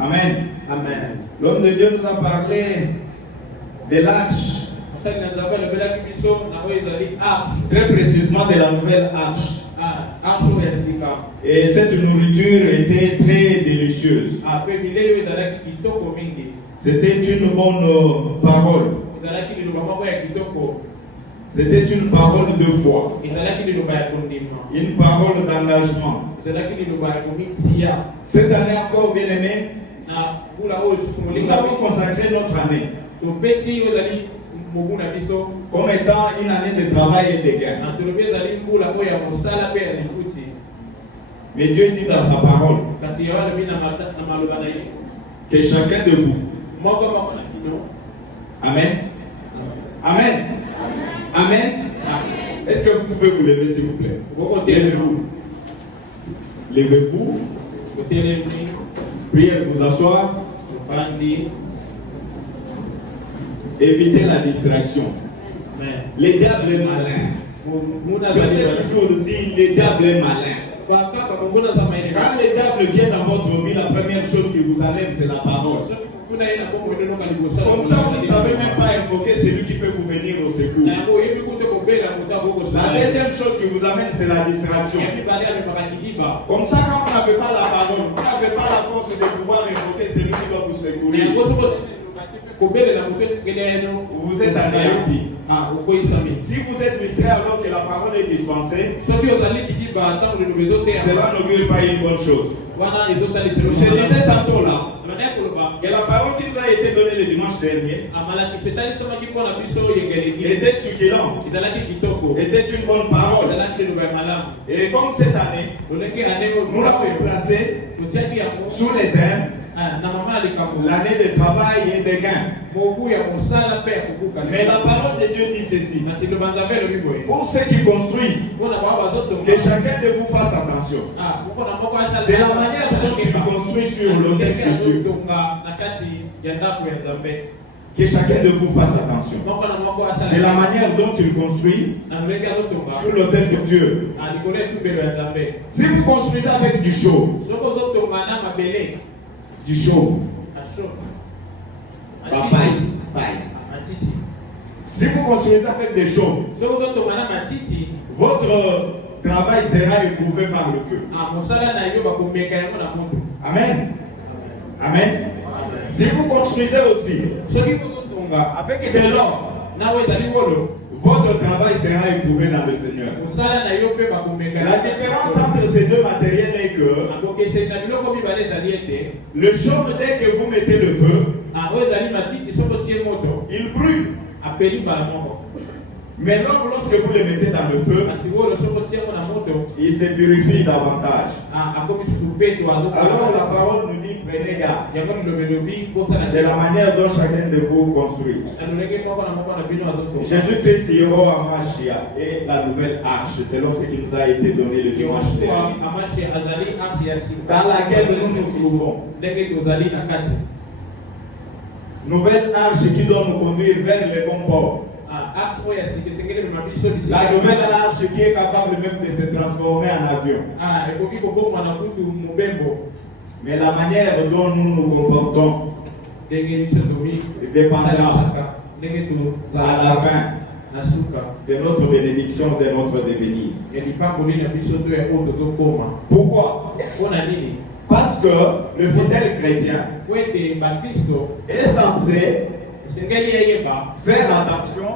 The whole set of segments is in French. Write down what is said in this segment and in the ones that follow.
Amen. L'homme de Dieu nous a parlé de l'arche. Très précisément de la nouvelle arche. Et cette nourriture était très délicieuse. C'était une bonne parole. C'était une parole de foi. Une parole d'engagement. Cette année encore, bien aimé, nous avons consacré notre année comme étant une année de travail et de gain. Mais Dieu dit dans sa parole que chacun de vous. Amen. Amen. Amen. Est-ce que vous pouvez vous lever, s'il vous plaît? Levez-vous. Levez-vous. Priez de vous asseoir. Évitez la distraction. Le diable est malin. Je vous ai toujours dit, le diable est malin. Quand le diable vient dans votre vie, la première chose qui vous enlève, c'est la parole. Comme ça, vous ne savez même pas invoquer celui qui peut vous venir au secours. La deuxième chose qui vous amène, c'est la distraction. Comme ça, quand vous n'avez pas la parole, vous n'avez pas la force de pouvoir invoquer celui qui doit vous secourir. Vous êtes anéanti. Si vous êtes distrait alors que la parole est dispensée, cela n'augure pas une bonne chose. Je disais tantôt là que la parole qui nous a été donnée le dimanche dernier était succulente, était une bonne parole. Et comme cette année, nous l'avons placée sous les thèmes l'année de travail et de gain. Mais la parole de Dieu dit ceci: pour ceux qui construisent, que chacun de vous fasse attention de la manière dont il construit sur l'autel de Dieu. Que chacun de vous fasse attention de la manière dont il construit sur l'autel de Dieu. Si vous construisez avec du chaud, paille. Si vous construisez avec des chauds, votre travail sera éprouvé par le feu. Amen. Amen. Si vous construisez aussi avec de l'or, votre travail sera éprouvé dans le Seigneur. La différence entre ces deux matériels est que le chaume, dès que vous mettez le feu, il brûle. Mais l'or, lorsque vous le mettez dans le feu, il se purifie davantage. Alors la parole nous dit: prenez garde de la manière dont chacun de vous construit. Jésus-Christ est la nouvelle arche, selon ce qui nous a été donné le dimanche dernier, dans laquelle nous nous trouvons. Nouvelle arche qui doit nous conduire vers le bon port. La nouvelle arche qui est capable même de se transformer en avion. Mais la manière dont nous nous comportons dépendra à la fin de notre bénédiction, de notre devenir. Pourquoi? Parce que le fidèle chrétien est censé faire attention.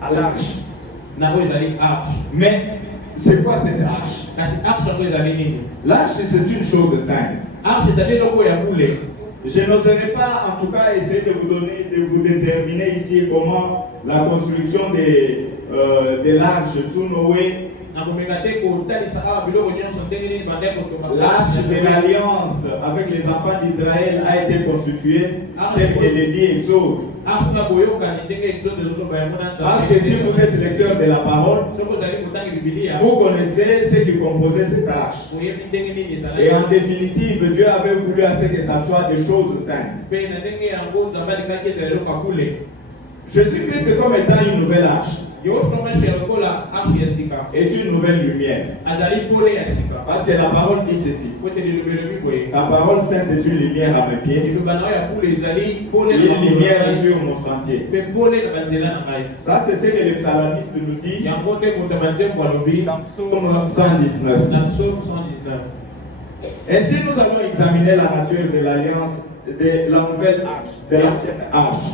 À l'arche. Mais c'est quoi cette arche? L'arche, c'est une chose sainte. Je n'oserais pas, en tout cas, essayer de vous déterminer ici comment la construction de l'arche sous Noé, l'arche de l'alliance avec les enfants d'Israël a été constituée, tel que le dit Exode. Parce que si vous êtes lecteur de la parole, vous connaissez ce qui composait cette arche. Et en définitive, Dieu avait voulu à ce que ça soit des choses saintes. Jésus-Christ est comme étant une nouvelle arche. est une nouvelle lumière. Parce que la parole dit ceci. Ta parole sainte est une lumière à mes pieds. Une lumière sur mon sentier. Ça, c'est ce que le psalmiste nous dit dans Psaume 119. Ainsi, nous allons examiner la nature de l'alliance, de la nouvelle arche, de l'ancienne arche,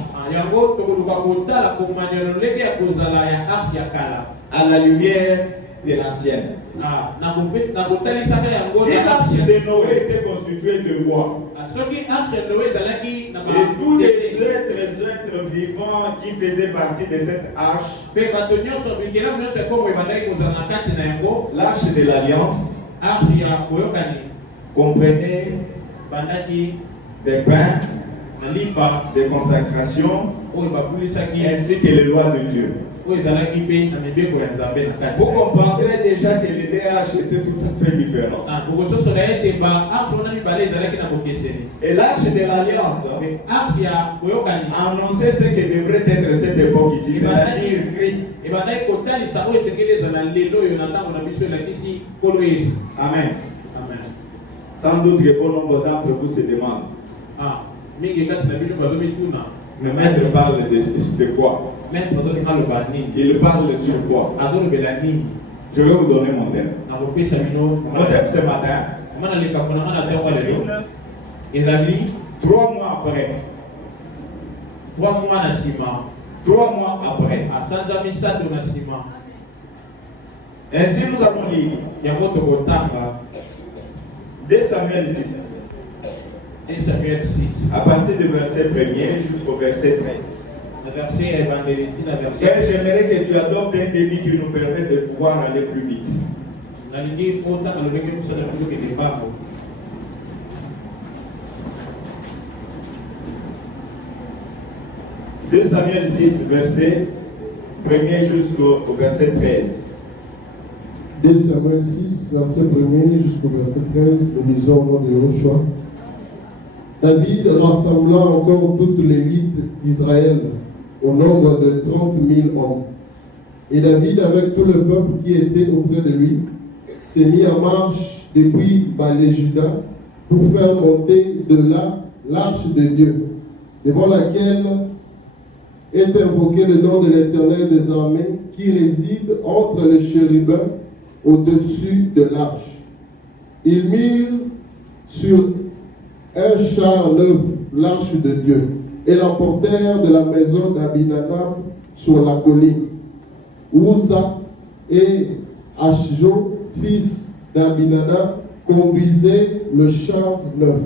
à la lumière de l'ancienne. Si l'arche de Noé était constituée de bois, et tous les êtres vivants qui faisaient partie de cette arche, l'arche de l'alliance, comprenait des pains, des consécrations, ainsi que les lois de Dieu. Vous comprendrez déjà que les DH étaient tout à fait différents. Et l'arche de l'alliance annonçait ce que devrait être cette époque ici, c'est-à-dire Christ. Amen. Sans doute que bon nombre d'entre vous se demandent. Le maître parle de quoi? Il parle sur quoi? Je vais vous donner mon thème. Mon thème ce matin, 3 mois après. 3 mois après. Ainsi nous allons lire 2 Samuel 6. À partir du verset 1er jusqu'au verset 13. Frère, j'aimerais que tu adoptes un débit qui nous permet de pouvoir aller plus vite. 2 Samuel 6, verset 1er jusqu'au verset 13. 2 Samuel 6, verset 1er jusqu'au verset 13, nous lisons au nom de Yoshua. David rassembla encore toute l'élite d'Israël au nombre de 30 000 hommes. Et David, avec tout le peuple qui était auprès de lui, s'est mis en marche depuis Balé-Juda pour faire monter de là l'arche de Dieu, devant laquelle est invoqué le nom de l'Éternel des armées qui réside entre les chérubins au-dessus de l'arche. Ils mirent sur un char neuf l'arche de Dieu et l'emportèrent de la maison d'Abinadab sur la colline. Uza et Ashjo, fils d'Abinadab, conduisaient le char neuf.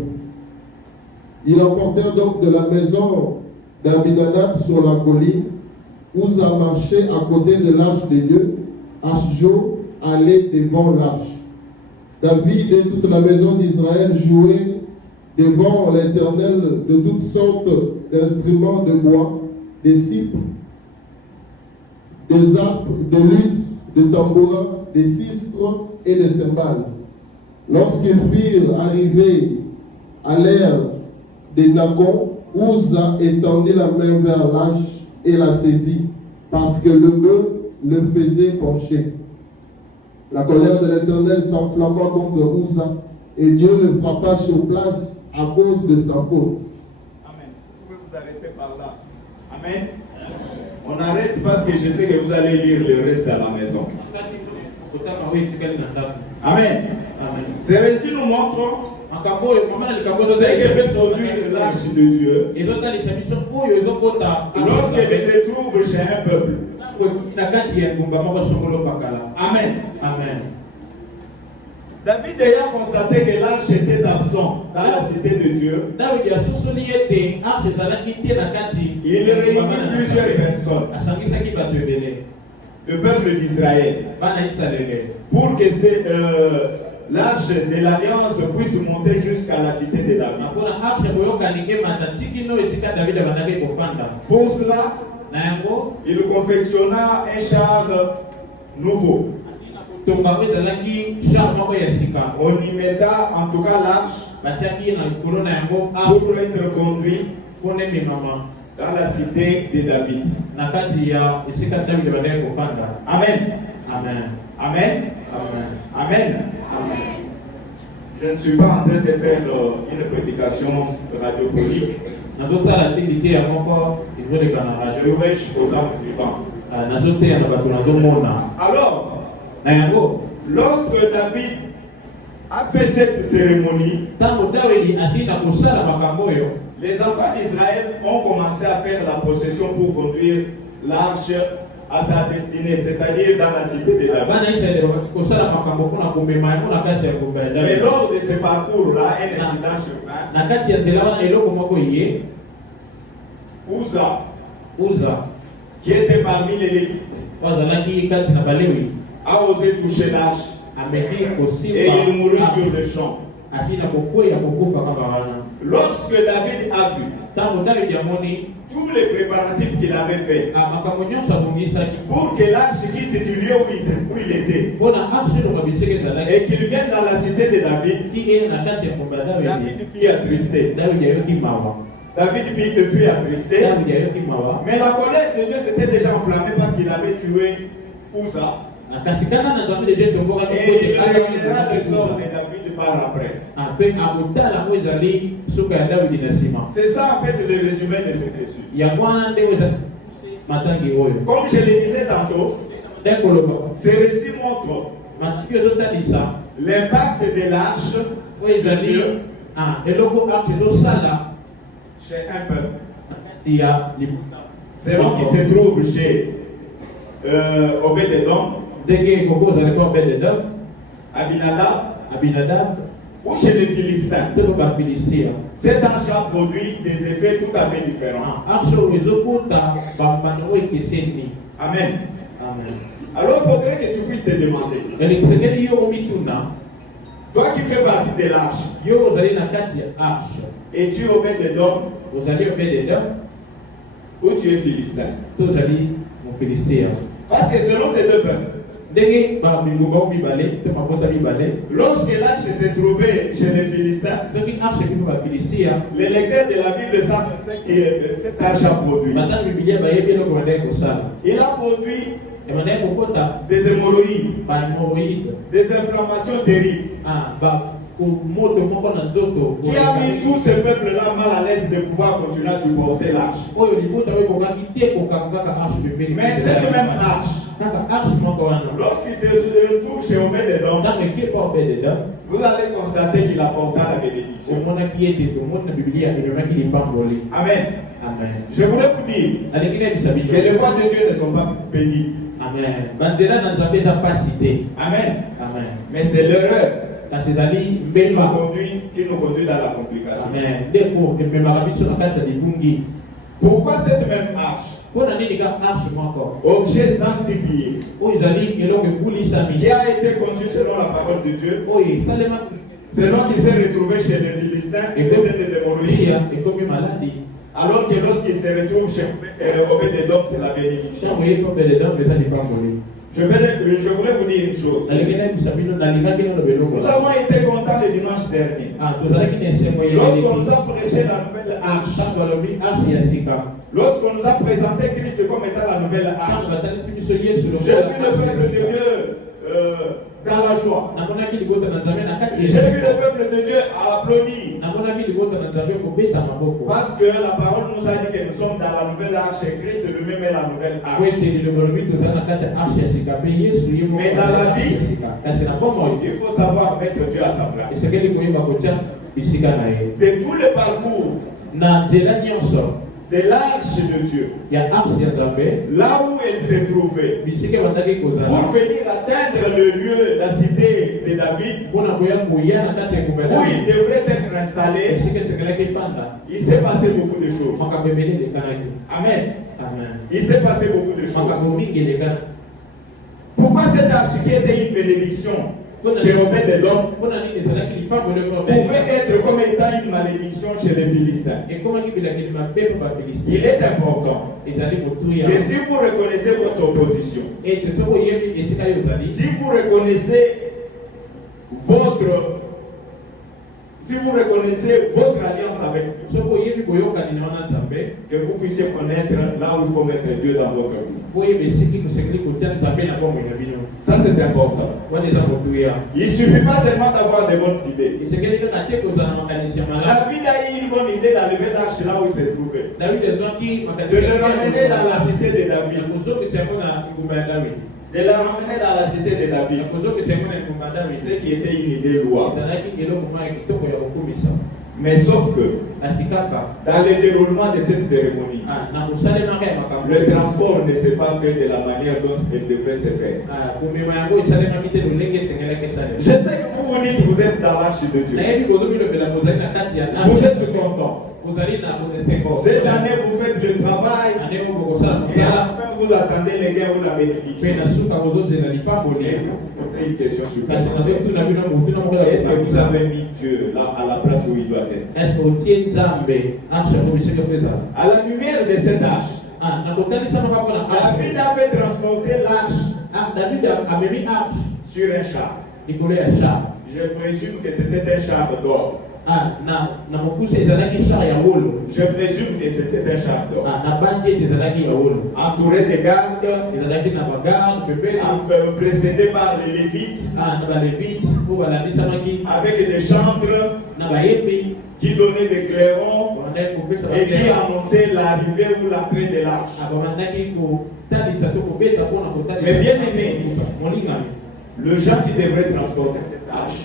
Ils emportèrent donc de la maison d'Abinadab sur la colline. Uza marchait à côté de l'arche de Dieu. Ashjo allait devant l'arche. David et toute la maison d'Israël jouaient devant l'Éternel de toutes sortes d'instruments de bois, des cypres, des harpes, des luttes, des tambourins, des sistres et des cymbales. Lorsqu'ils furent arrivés à l'ère des Nacon, Uza étendit la main vers l'arche et la saisit, parce que le bœuf le faisait pencher. La colère de l'Éternel s'enflamma contre Uza, et Dieu le frappa sur place à cause de sa faute. Amen. Vous pouvez vous arrêter par là. Amen. On arrête parce que je sais que vous allez lire le reste à la maison. Amen. Ces récits nous montrent ce que peut produire l'arche de Dieu lorsqu'elle se trouve chez un peuple. Amen. David ayant constaté que l'arche était absent dans la cité de Dieu, il réunit plusieurs personnes, le peuple d'Israël, pour que l'arche de l'alliance puisse monter jusqu'à la cité de David. Pour cela, il confectionna un char nouveau. On y mettra en tout cas l'arche pour être conduit dans la cité de David. na kati ya isika David baadaye kupanda. Amen. Amen. Amen. Amen. Amen. Amen. Je ne suis pas en train de faire une prédication radiophonique. Nazosala activité ya moko izoleka na Je radio. prêche aux âmes vivantes. Nazoteya na bato nazomona. Alors, Na yango lorsque David a fait cette cérémonie, tango Dawidi ashinda kusala makambo oyo, les enfants d'Israël ont commencé à faire la procession pour conduire l'arche à sa destinée, c'est-à-dire dans la cité de David. bana Israeli kusala makambo kuna kumema yango na kati ya ngombe ya Mais David. lors de ce parcours-là, un incident survint. Na kati ya nzela wana eloko moko iye Uza, qui était parmi les Lévites, wazalaki kati na Balewi a osé toucher l'arche ameki et kusimba il mourut sur le champ. ashinda kukwea kukufa kama wana. Lorsque David a vu Tango David amoni tous les préparatifs qu'il avait fait makambo nyonso abongisaki pour que l'arche quitte du lieu où il était mpona arshe loka biseke ezalaki et qu'il vienne dans la cité de David, ti eye na kati ya ngombe ya David. David fut attristé. David ayoki mawa. David fut attristé. David ayoki mawa. Mais la colère de Dieu s'était déjà enflammée parce qu'il avait tué Uza. Kasi kana na David de tomboka Et il reviendra le sort de David par après. Pe akutala ngo ezali suka ya David na nsima. C'est ça en fait le résumé de cette blessure. Ya mwana nde weza matangi oyo. Comme je le disais tantôt, Dekoloba. ce récit montre Matikio ezotalisa l'impact de l'arche oyo de ezali Dieu eloko arshe ezosala chez un peuple. kati ya Selon qui se trouve chez Obed-Edom, ndenge ekoko ozalaki Obed-Edom, Abinadab, ou chez les Philistins. to bafilistia. Cet arche a produit des effets tout à fait différents. Arshe oyo ezokuta bambano oyo ekeseni. Amen. Amen. Alors il faudrait que tu puisses te demander, Elekisengeli yo omituna toi qui fais partie de l'arche, yo ozali na kati ya arshe. es-tu Obed-Edom Ozali Obed-Edom ou tu es Philistin? to ozali mofilistia. Parce que selon ces deux peuples, Ndenge bamilunga mibale to mabota mibale, lorsque l'arche se trouvait chez les Philistins, soki arshe kino bafilistia les lecteurs de la Bible savent que cette arche a produit. batanga bibilia bayebi eloko bandeki kosala. Il a produit Ebandeki kokota des hémorroïdes, bahemoroide des inflammations terribles, moto moko na nzoto qui a mis tout ce peuple-là mal à l'aise de pouvoir continuer à supporter l'arche. oyo libota oyo ekokaki te kokanga kaka arshe pembeni. Mais cette même arche, kaka arshe moko wana lorsqu'il se retrouve chez Obed-Edom, ntango eke pa Obed-Edom vous allez constater qu'il apporta la bénédiction. omonaki ete tomoni na bibilia ememaki lipamboli. Amen. Amen. Je voulais vous dire nalingi nayebisa bino que les voies de Dieu ne sont pas bénies. amen banzela na nzambe eza pasi te. Amen. Amen. Mais c'est l'erreur kasi ezali qui mbeba. nous conduit dans la complication. Amen. Ndeko ememaka biso na kati ya libungi. Pourquoi cette même arche, mpona nini ka arshe moko objet sanctifié, oyo ezali eloko ebulisami qui a été conçu selon la parole de Dieu, oyo esalema selon qui s'est retrouvé chez les Philistins et c'était des hémorroïdes, ekoya ekomi maladi alors que lorsqu'il se retrouve chez Obed-Edom, c'est la bénédiction. ntango ye Obed-Edom eza lipamboli. Je voulais vous dire une chose. nalingi nayebisa bino nalingaki naloba eloko. Nous avons été contents le dimanche dernier. tozalaki na esengo Lorsqu'on nous a prêché la nouvelle arche, ntango alobi arshe ya sika. lorsqu'on nous a présenté Christ comme étant la nouvelle arche, ntango batalisi biso yesu j'ai vu le peuple de Dieu dans la joie. namonaki libota na nzambe na kati J'ai vu le peuple de Dieu applaudir. namonaki libota na nzambe kobeta maboko. Parce que la parole nous a dit que nous sommes dans la nouvelle arche et Christ lui-même est la nouvelle po arche. ete lilobo lobi toza na kati ya arshe ya sika mpe yesu ye moko Mais dans la aza vie, arshe ya sika. kasi na bomoi Il faut savoir mettre Dieu à sa place. esengeli koyeba kotia bisika na ye. De tout le parcours na nzela nyonso de l'arche de Dieu, ya arshe ya nzambe là où elle se trouvait, bisika bandaki kozala pour venir atteindre le lieu, la cité de David, mpona koya koya na kati ya où ngombe il devrait être installé, esika esengelaki panda il s'est passé beaucoup de choses. makambo ebele elekanaki. Amen. Amen. Il s'est passé beaucoup de choses. makambo mingi elekana. Pourquoi cette arche qui était une bénédiction chez Obed-Edom mpona nini ezalaki lipambo eloko pouvait être comme étant une malédiction chez les Philistins? ekomaki bilakeli mabe pa bafilistin. Il est important ezali motuya que si vous reconnaissez votre opposition, ete soki oyebi esika yo ozali si vous reconnaissez votre Si vous reconnaissez votre alliance avec Dieu, que vous puissiez connaître là où il faut mettre Dieu dans votre vie. Ça c'est important. Il ne suffit pas seulement d'avoir de bonnes idées. David a eu une bonne idée d'enlever l'arche là où il s'est trouvé. De le ramener dans la cité de David. De la ramener dans la cité de David. Ce qui était une idée louable. Mais sauf que dans le déroulement de cette cérémonie, le transport ne s'est pas fait de la manière dont il devait se faire. Je sais que vous vous dites que vous êtes dans l'arche de Dieu. Vous êtes content. Cette année, vous faites le travail. Et à la fin, vous attendez les gars ou la bénédiction. C'est une question super. Est-ce que vous avez mis Dieu là, à la place où il doit être? À la lumière de cette arche, David a fait transporter l'arche sur un char. Je présume que c'était un char d'or. Je présume que c'était un char d'or. Entouré de gardes, précédé par les Lévites, avec des chantres qui donnaient des clairons et qui annonçaient l'arrivée ou l'attrait de l'arche. Mais bien aimé, le gens qui devraient transporter cette arche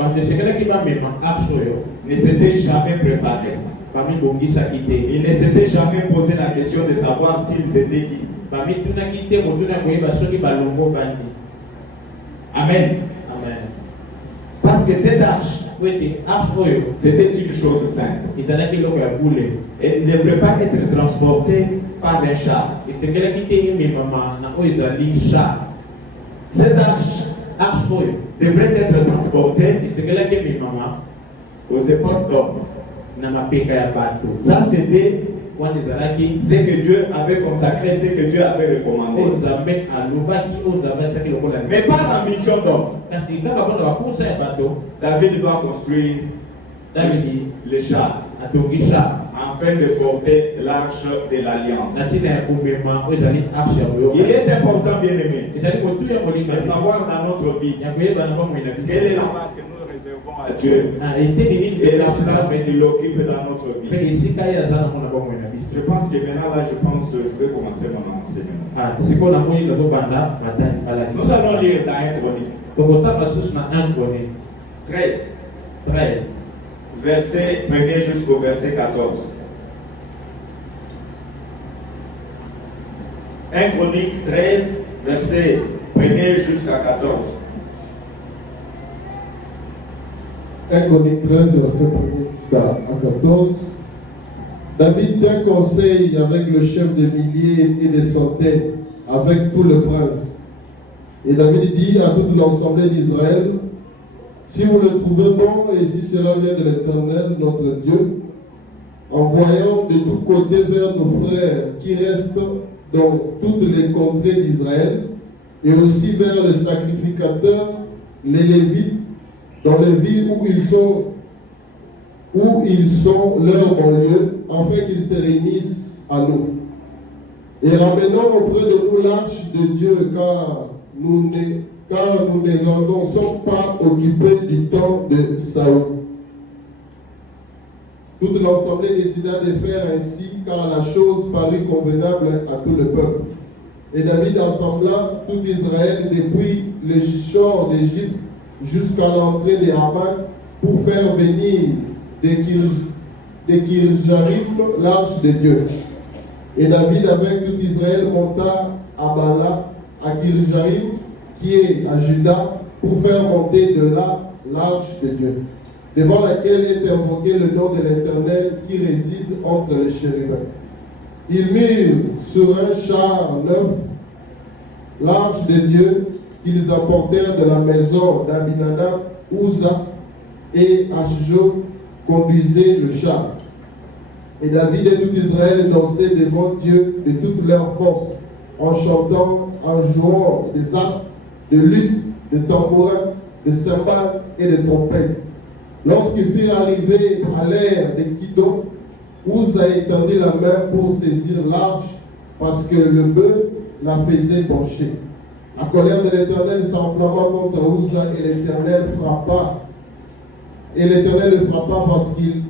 ne s'était jamais préparé. Il ne s'était jamais posé la question de savoir s'ils étaient qui. Amen. Parce que cette arche, c'était une chose sainte. Elle ne devrait pas être transportée par un char. Cette arche devrait être transportée aux épaules d'hommes. Ça, c'était ce que Dieu avait consacré, ce que Dieu avait recommandé. Mais pas la mission d'homme. David doit construire les chars afin de porter l'arche de l'alliance. Il est important, bien aimé, de savoir dans notre vie quelle est la part que nous réservons à Dieu et la place qu'il occupe dans notre vie. Je pense que maintenant, là, je vais commencer mon enseignement. Nous allons lire dans 1 Chronique 13. Verset 1er jusqu'au verset 14. 1 Chronique 13, verset 1er jusqu'à 14. 1 Chronique 13, verset 1er jusqu'à 14. David tint conseil avec le chef des milliers et des centaines, avec tout le prince. Et David dit à toute l'assemblée d'Israël: si vous le trouvez bon et si cela vient de l'Éternel, notre Dieu, envoyons de tous côtés vers nos frères qui restent dans toutes les contrées d'Israël, et aussi vers les sacrificateurs, les Lévites, dans les villes où ils sont leurs banlieues, afin qu'ils se réunissent à nous. Et ramenons auprès de nous l'arche de Dieu, car nous ne sommes pas occupés du temps de Saül. Toute l'assemblée décida de faire ainsi, car la chose parut convenable à tout le peuple. Et David assembla tout Israël depuis le Gishon d'Égypte jusqu'à l'entrée de Hamat pour faire venir de Kirjarim l'arche de Dieu. Et David avec tout Israël monta à Bala, à Kirjarim, qui est à Juda, pour faire monter de là l'arche de Dieu, devant laquelle est invoqué le nom de l'Éternel qui réside entre les chérubins. Ils mirent sur un char neuf l'arche de Dieu qu'ils apportèrent de la maison d'Abinadab, Uza et Ashjo conduisaient le char. Et David et tout Israël dansaient devant Dieu de toute leur force, en chantant, en jouant des arpes, de luth, de tambourins, de cymbales et de trompettes. Lorsqu'ils furent arrivés à l'ère de Kidon, Uza étendit la main pour saisir l'arche parce que le bœuf la faisait pencher. La colère de l'Éternel s'enflamma contre Uza et l'Éternel frappa. Et l'Éternel le frappa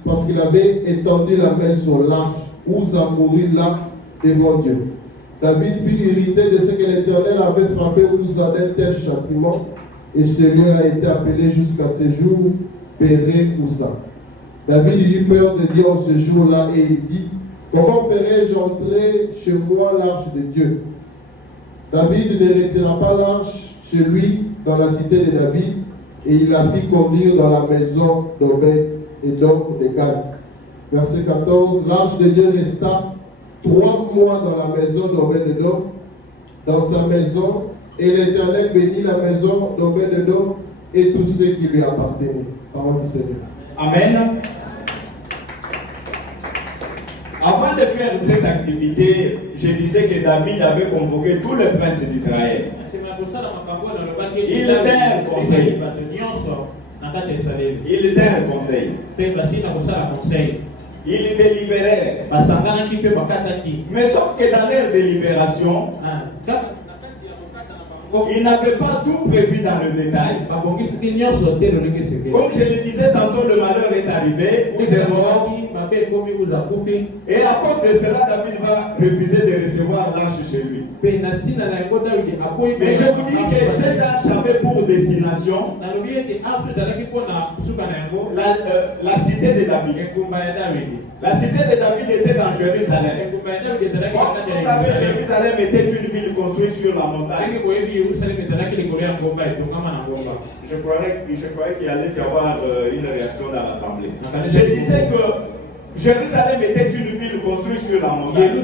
parce qu'il avait étendu la main sur l'arche. Uza mourut là devant Dieu. David fut irrité de ce que l'Éternel avait frappé Uza d'un tel châtiment, et ce lieu a été appelé jusqu'à ce jour Péré Uza. David eut peur de Dieu en ce jour-là et il dit: comment ferai-je entrer chez moi l'arche de Dieu? David ne retira pas l'arche chez lui dans la cité de David, et il la fit conduire dans la maison d'Obed et donc de Gad. Verset 14, l'arche de Dieu resta 3 mois dans la maison d'Obed-Edom, dans sa maison, et l'Éternel bénit la maison d'Obed-Edom et tous ceux qui lui appartenaient. Parole du Seigneur. Amen. Avant de faire cette activité, je disais que David avait convoqué tous les princes d'Israël. Il était conseil. Il était un conseil. Il délibérait. Mais sauf que dans leur délibération, il n'avait pas tout prévu dans le détail. Comme je le disais tantôt, le malheur est arrivé, vous êtes mort. Et à cause de cela, David va refuser de recevoir l'arche chez lui. Mais je vous dis que cette arche avait pour destination la cité de David. La cité de David était dans Jérusalem. Vous savez, Jérusalem était une ville construite sur la montagne. Je croyais qu'il allait y avoir une réaction dans l'assemblée. Je disais que Jérusalem était une ville construite sur la montagne.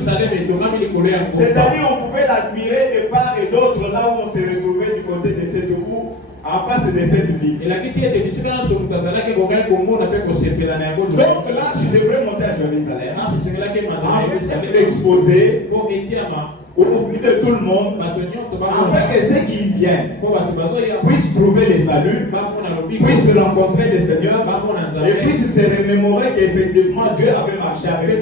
C'est-à-dire on pouvait l'admirer de part et d'autre là où on se retrouvait du côté de cette roue, en face de cette ville. Donc là, je devrais monter à Jérusalem. En fait, exposé au vu de tout le monde, afin que ceux qui viennent puissent trouver le salut, puissent rencontrer le Seigneur et puissent se remémorer qu'effectivement Dieu avait marché avec eux.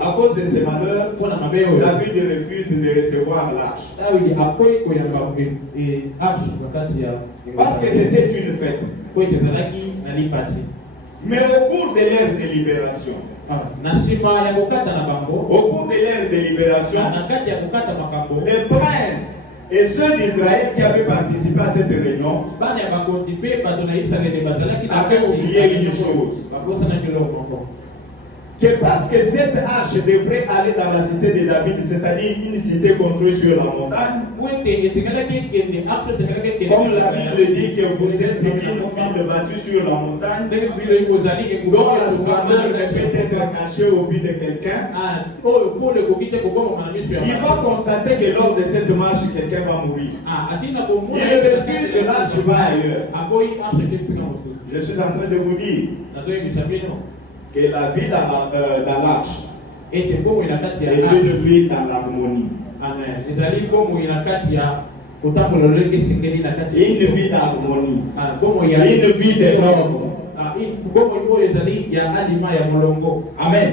À cause de ces malheurs, David refuse de recevoir l'arche. Parce que c'était une fête. Mais au cours de leur délibération, les princes et ceux d'Israël qui avaient participé à cette réunion avaient oublié une chose. Que parce que cette arche devrait aller dans la cité de David, c'est-à-dire une cité construite sur la montagne, comme la Bible dit que vous êtes une ville bâtie sur la montagne, dont la splendeur peut être cachée au vu de quelqu'un, il va constater que lors de cette marche, quelqu'un va mourir. Il refuse l'arche va ailleurs. Je suis en train de vous dire que la vie dans l'arche est une vie dans l'harmonie. Une vie d'harmonie. Une vie de l'ordre. Amen.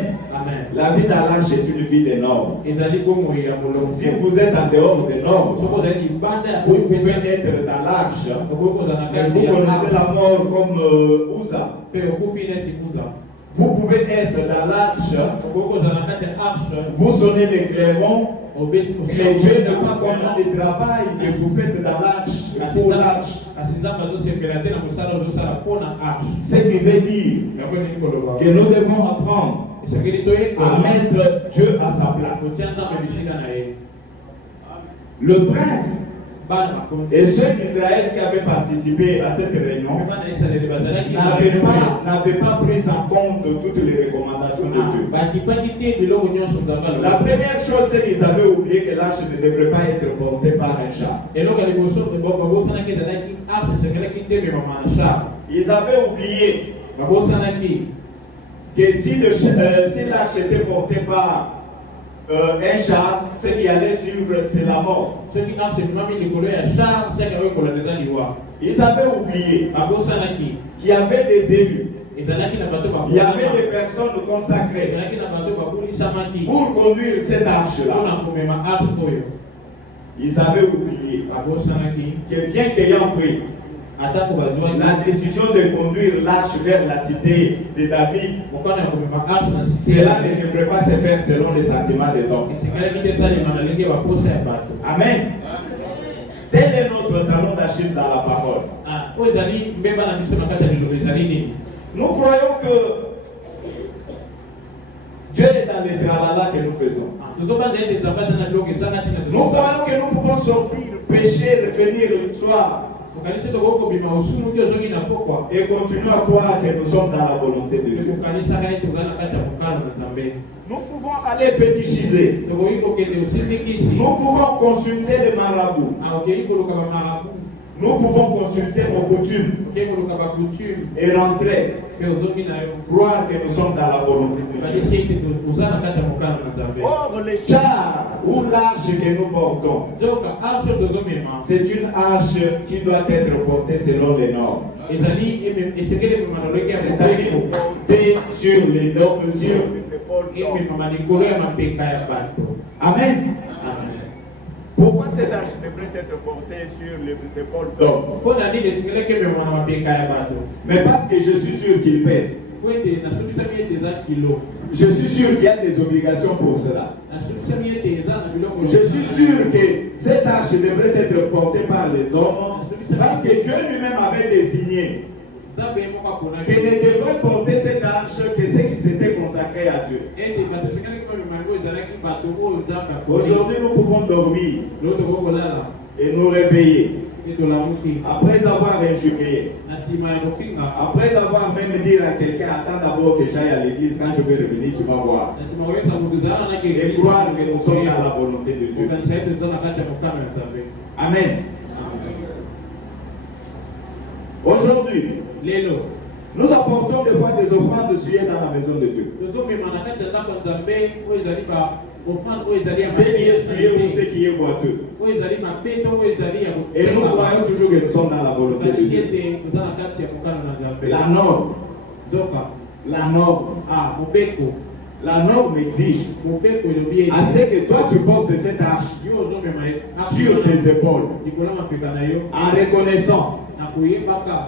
La vie dans l'arche est une vie de normes. Si vous êtes en dehors des normes, vous pouvez être dans l'arche, mais vous connaissez la mort comme Uza. Vous pouvez être dans l'arche, vous sonnez les clairons, mais Dieu n'est pas content du travail que vous faites dans l'arche, pour l'arche. Ce qui veut dire que nous devons apprendre à mettre Dieu à sa place. Le prince et ceux d'Israël qui avaient participé à cette réunion n'avaient pas pris en compte toutes les recommandations de Dieu. La première chose, c'est qu'ils avaient oublié que l'arche ne devrait pas être portée par un chat. Ils avaient oublié que si l'arche était portée par un char, ce qui allait suivre, c'est la mort. Ils avaient oublié qu'il y avait des élus. Il y avait des personnes consacrées pour conduire cette arche-là. Ils avaient oublié que bien qu'ayant pris la décision de conduire l'arche vers la cité de David, cela ne devrait pas se faire selon les sentiments des hommes. Amen. Tel est notre talon d'Achille dans la parole. Nous croyons que Dieu est dans les tralala que nous faisons. Nous croyons que nous pouvons sortir, pécher, revenir le soir et continuer à croire que nous sommes dans la volonté de Dieu. Nous pouvons aller fétichiser. Nous pouvons consulter les marabouts. Nous pouvons consulter nos coutumes et rentrer, croire que nous sommes dans la volonté de Dieu. Or, le char ou l'arche que nous portons, c'est une arche qui doit être portée selon les normes. C'est-à-dire portée sur les normes, sur les épaules. Amen. Pourquoi cette arche devrait être portée sur les épaules d'hommes? Mais parce que je suis sûr qu'il pèse. Je suis sûr qu'il y a des obligations pour cela. Je suis sûr que cette arche devrait être portée par les hommes parce que Dieu lui-même avait désigné qu'il ne devrait porter cette arche que ceux qui s'étaient consacrés à Dieu. Aujourd'hui, nous pouvons dormir et nous réveiller après avoir injurié, après avoir même dit à quelqu'un, attends d'abord que j'aille à l'église, quand je vais revenir, tu vas voir. Et croire que nous sommes dans la volonté de Dieu. Amen. Aujourd'hui, nous apportons des fois des offrandes suées dans la maison de Dieu. C'est qui est souillé ou c'est qui est boiteux. Et nous croyons toujours que nous sommes dans la volonté de Dieu. La norme. La norme exige à ce que toi tu portes cette arche sur tes épaules en reconnaissant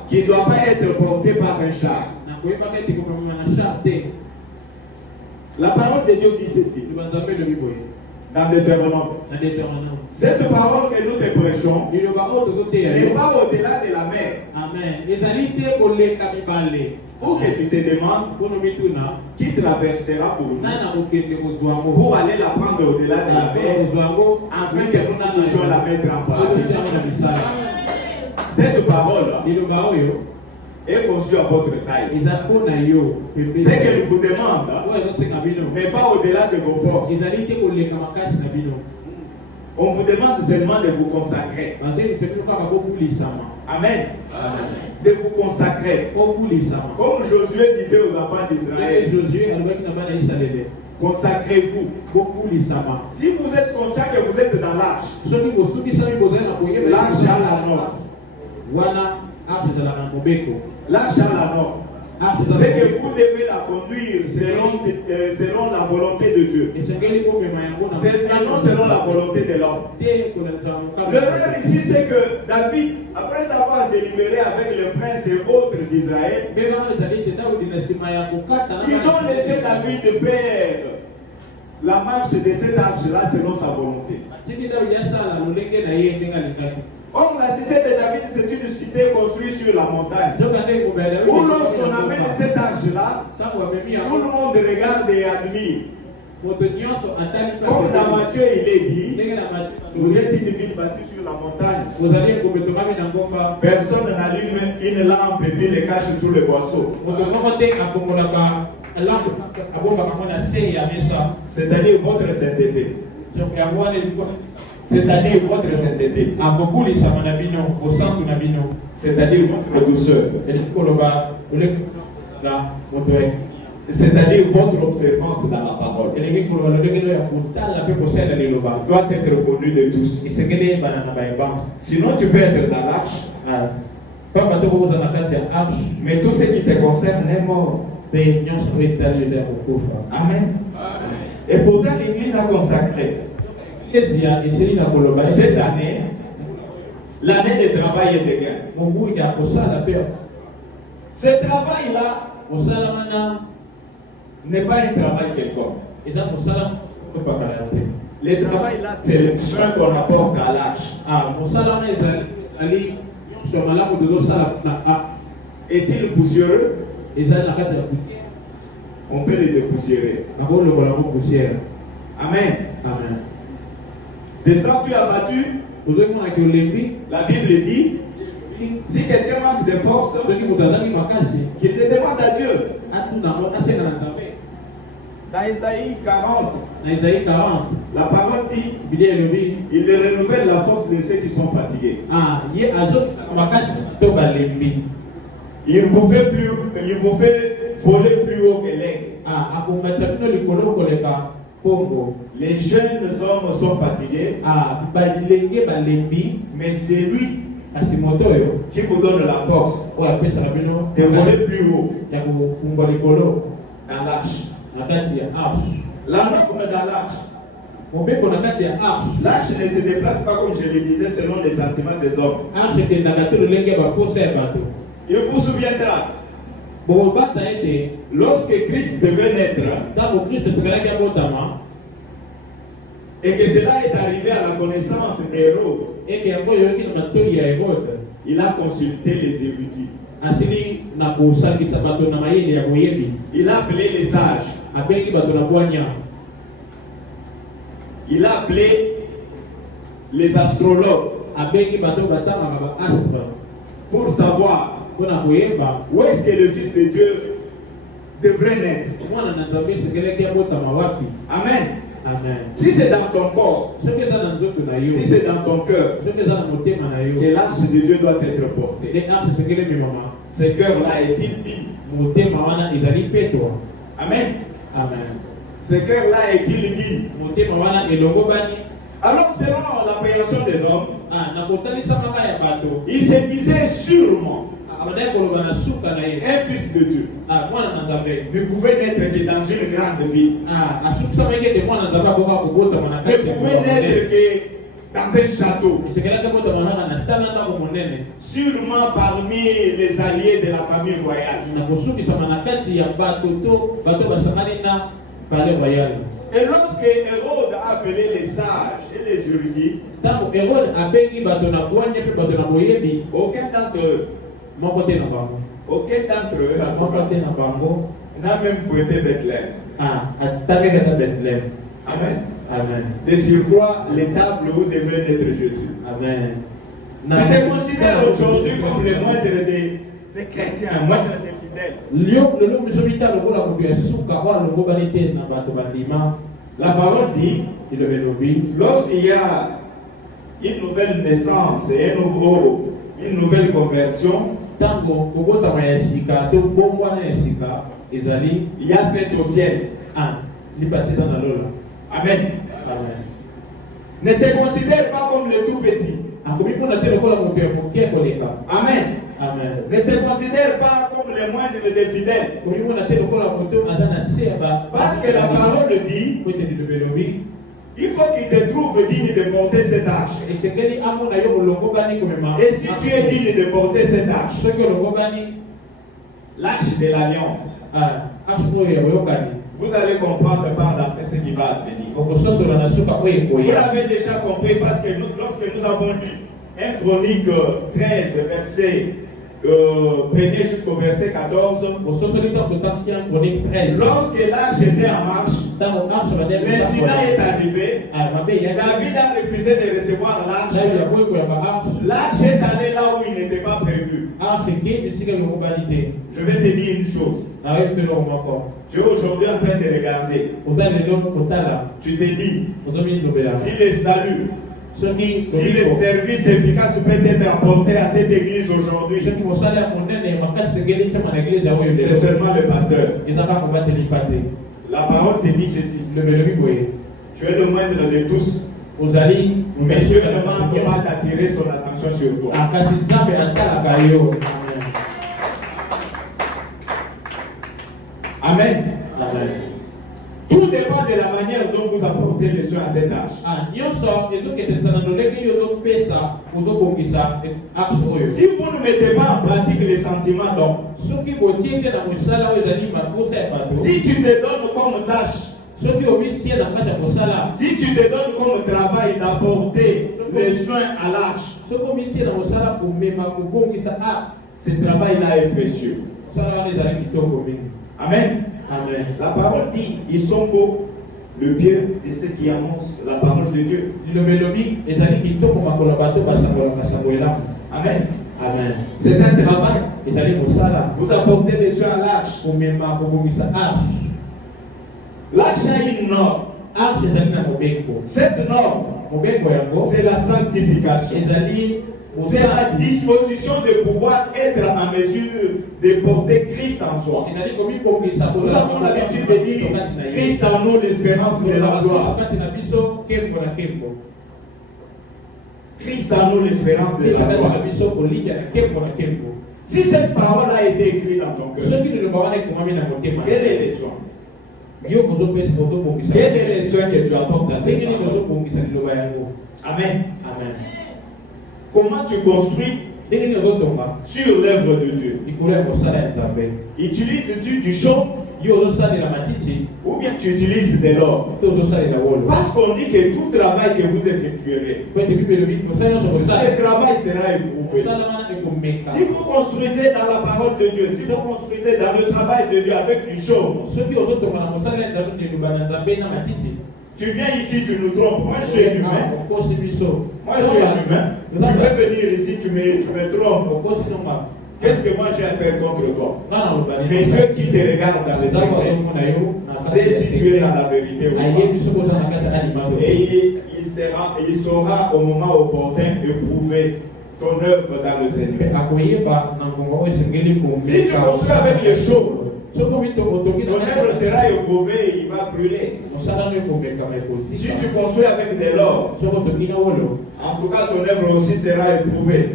qu'il ne doit pas être porté par un char. La parole de Dieu dit ceci dans Deutéronome. Cette parole que nous te prêchons n'est pas au-delà de la mer. Ou que tu te demandes qui traversera pour nous pour aller la prendre au-delà de la mer afin que nous puissions la mettre en pratique. Cette parole est conçue à votre taille. Ce qu'elle vous demande n'est pas au-delà de vos forces. On vous demande seulement de vous consacrer. Amen. De vous consacrer. Comme Josué disait aux enfants d'Israël, consacrez-vous. Si vous êtes conscient que vous êtes dans l'arche, l'arche à la norme. L'arche à la norme. C'est que vous devez la conduire selon la volonté de Dieu. C'est non selon la volonté de l'homme. L'erreur ici, c'est que David, après avoir délibéré avec les princes et autres d'Israël, ils ont laissé David faire la marche de cette arche-là selon sa volonté. Or, la cité de David, c'est une cité construite sur la montagne. Où lorsqu'on amène cette arche-là, tout le monde regarde et admire. Comme dans Matthieu, il est dit, vous êtes une ville battue sur la montagne. Personne n'allume une lampe et puis les cache sous le boisseau. C'est-à-dire votre sainteté. C'est-à-dire votre sainteté. C'est-à-dire votre douceur. C'est-à-dire votre observance dans la parole doit être connue de tous. Sinon, tu peux être dans l'arche, mais tout ce qui te concerne est mort. Amen. Et pourtant, l'Église a consacré cette année, l'année de travail et de gain. Ce travail-là n'est pas un travail quelconque. Le travail là, c'est le frein qu'on apporte à l'arche. Est-il poussiéreux? On peut les dépoussiérer. Amen. Descends-tu abattu? La Bible dit, si quelqu'un manque de force, qu'il te demande à Dieu. Dans Isaïe 40, la parole dit, il renouvelle la force de ceux qui sont fatigués. Il vous fait voler plus haut que l'aigle. Les jeunes hommes sont fatigués, mais c'est lui qui vous donne la force de voler plus haut dans l'arche. Là, comme dans l'arche. L'arche ne se déplace pas, comme je le disais, selon les sentiments des hommes. Il vous souviendra, lorsque Christ devait naître, et que cela est arrivé à la connaissance d'Hérode, il a consulté les érudits. Il a appelé les sages. Il a appelé les astrologues pour savoir où est-ce que le Fils de Dieu devrait naître. Amen. Si c'est dans ton corps, si c'est dans ton cœur, que l'arche de Dieu doit être portée. Ce cœur-là est-il digne? Amen. Ce cœur-là est-il digne? Alors, selon l'appréhension des hommes, il se disait sûrement un fils de Dieu ne pouvait naître que dans une grande ville. Ne pouvait naître que dans un château. Sûrement parmi les alliés de la famille royale. Et lorsque Hérode a appelé les sages et les érudits, aucun d'entre eux n'a même prêté Bethléem. Amen. De surcroît, les tables où devrait naître Jésus. Amen. Tu te considères aujourd'hui comme le moindre des chrétiens, le moindre des fidèles. La parole dit, lorsqu'il y a une nouvelle naissance et une nouvelle conversion, il y a fête au ciel. Amen. Ne te considère pas comme le tout petit. Amen. Ne te considère pas comme le moindre des fidèles. Parce que la parole dit, il faut qu'il te trouve digne de porter cette arche. Et si tu es digne de porter cette arche, l'arche de l'alliance, vous allez comprendre par la fin ce qui va advenir. Vous l'avez déjà compris parce que lorsque nous avons lu 1 Chronique 13, verset 1er jusqu'au verset 14, lorsque l'arche était en marche, l'incident est arrivé. David a refusé de recevoir l'arche. L'arche est allée là où il n'était pas prévu. Je vais te dire une chose. Tu es aujourd'hui en train de regarder. Tu te dis, si le salut Si le service efficace peut être apporté à cette église aujourd'hui, c'est seulement le pasteur. La parole te dit ceci. Tu es le moindre de tous. Mais Dieu ne demande pas d'attirer son attention sur toi. Amen. Amen. Tout dépend de la manière dont vous apportez les soins à cette arche. Si vous ne mettez pas en pratique les sentiments donc, si tu te donnes comme tâche, si tu te donnes comme travail d'apporter les soins à l'arche, ce travail-là est précieux. Amen. Amen. La parole dit, ils sont beaux, le pied de ceux qui annoncent la parole de Dieu. Amen. Amen. C'est un travail. Vous apportez les soins à l'arche. L'arche a une norme. Cette norme, c'est la sanctification. C'est la disposition de pouvoir être en mesure de porter Christ en soi. Nous avons l'habitude de dire Christ en nous, l'espérance de la gloire. Christ en nous, l'espérance de la gloire. Si cette parole a été écrite dans ton cœur, quel est le soin? Quel est le soin que tu apportes à cette parole? Amen. Amen. Comment tu construis sur l'œuvre de Dieu? Utilises-tu du chaume ou bien tu utilises de l'or? Parce qu'on dit que tout travail que vous effectuerez, ce travail sera éprouvé. Si vous construisez dans la parole de Dieu, si vous construisez dans le travail de Dieu avec du chaume, tu viens ici, tu nous trompes. Moi, je suis humain. Moi, je suis humain. Tu peux venir ici, tu me trompes. Qu'est-ce que moi j'ai à faire contre toi? Mais Dieu qui te regarde dans les secrets sait si tu es dans la vérité ou pas. Et il saura au moment opportun éprouver ton œuvre dans le Seigneur. Si tu construis avec le chaud, ton œuvre sera éprouvée et il va brûler. Si tu construis avec de l'or, en tout cas ton œuvre aussi sera éprouvée.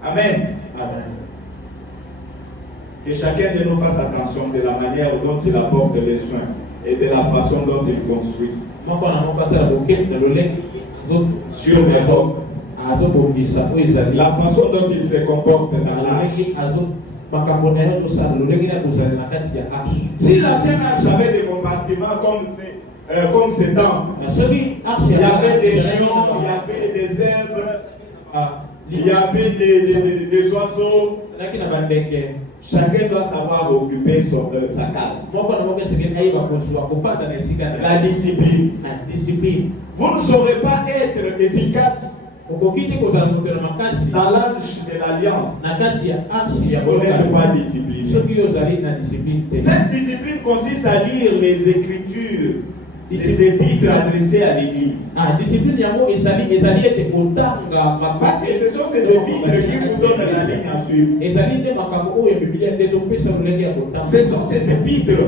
Amen. Amen. Que chacun de nous fasse attention de la manière dont il apporte les soins et de la façon dont il construit. Sur les robes. La façon dont il se comporte dans l'arche. Si l'ancienne arche avait des compartiments comme ces temps, il y avait des lions, il y avait des zèbres, il y avait des oiseaux. Chacun doit savoir occuper sa case. La discipline. Vous ne saurez pas être efficace dans l'arche de l'alliance si vous n'êtes pas discipliné. Cette discipline consiste à lire les écritures, les épîtres adressées à l'église. Parce que ce sont ces épîtres qui vous donnent la ligne à suivre. Ce sont ces épîtres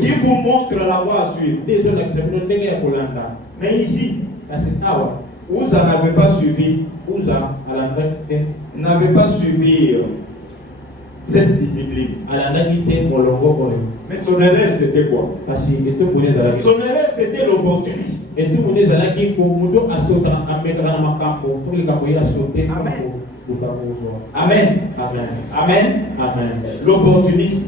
qui vous montrent la voie à suivre. Mais ici, vous n'avez pas suivi. N'avez pas suivi cette discipline. Mais son erreur c'était quoi? Son erreur c'était l'opportunisme. Amen. Amen. Amen. Amen. L'opportunisme.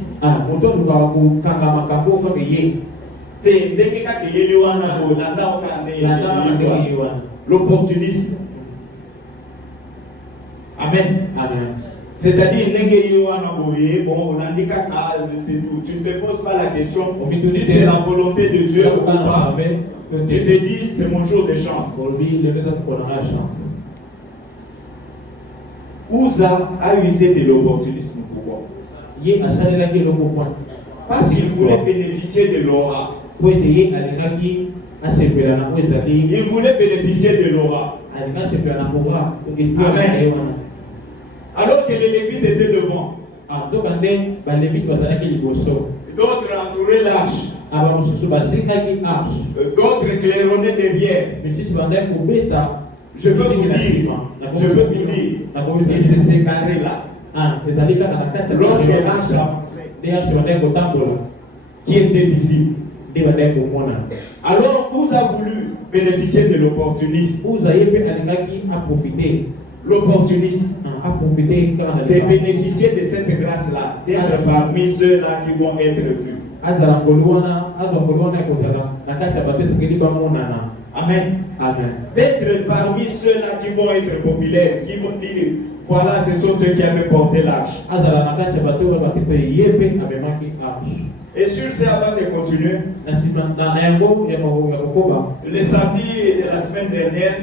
L'opportunisme. Amen. Amen. C'est-à-dire, tu ne te poses pas la question si c'est la volonté de Dieu ou pas. Tu te dis, c'est mon jour de chance. Uza a usé de l'opportunisme. Pourquoi? Parce qu'il voulait bénéficier de l'aura. Il voulait bénéficier de l'aura. Amen. Alors que les Lévites étaient devant. D'autres entouraient l'arche. D'autres claironnaient derrière. Je peux vous dire, ils se sépareraient là. Lorsque l'arche avançait, qui était visible. Alors, vous avez voulu bénéficier de l'opportunisme. L'opportunisme de bénéficier de cette grâce-là, d'être parmi ceux-là qui vont être vus. Amen. Amen. D'être parmi ceux-là qui vont être populaires, qui vont dire, voilà, ce sont eux qui avaient porté l'arche. Et sur ce, avant de continuer, le samedi de la semaine dernière,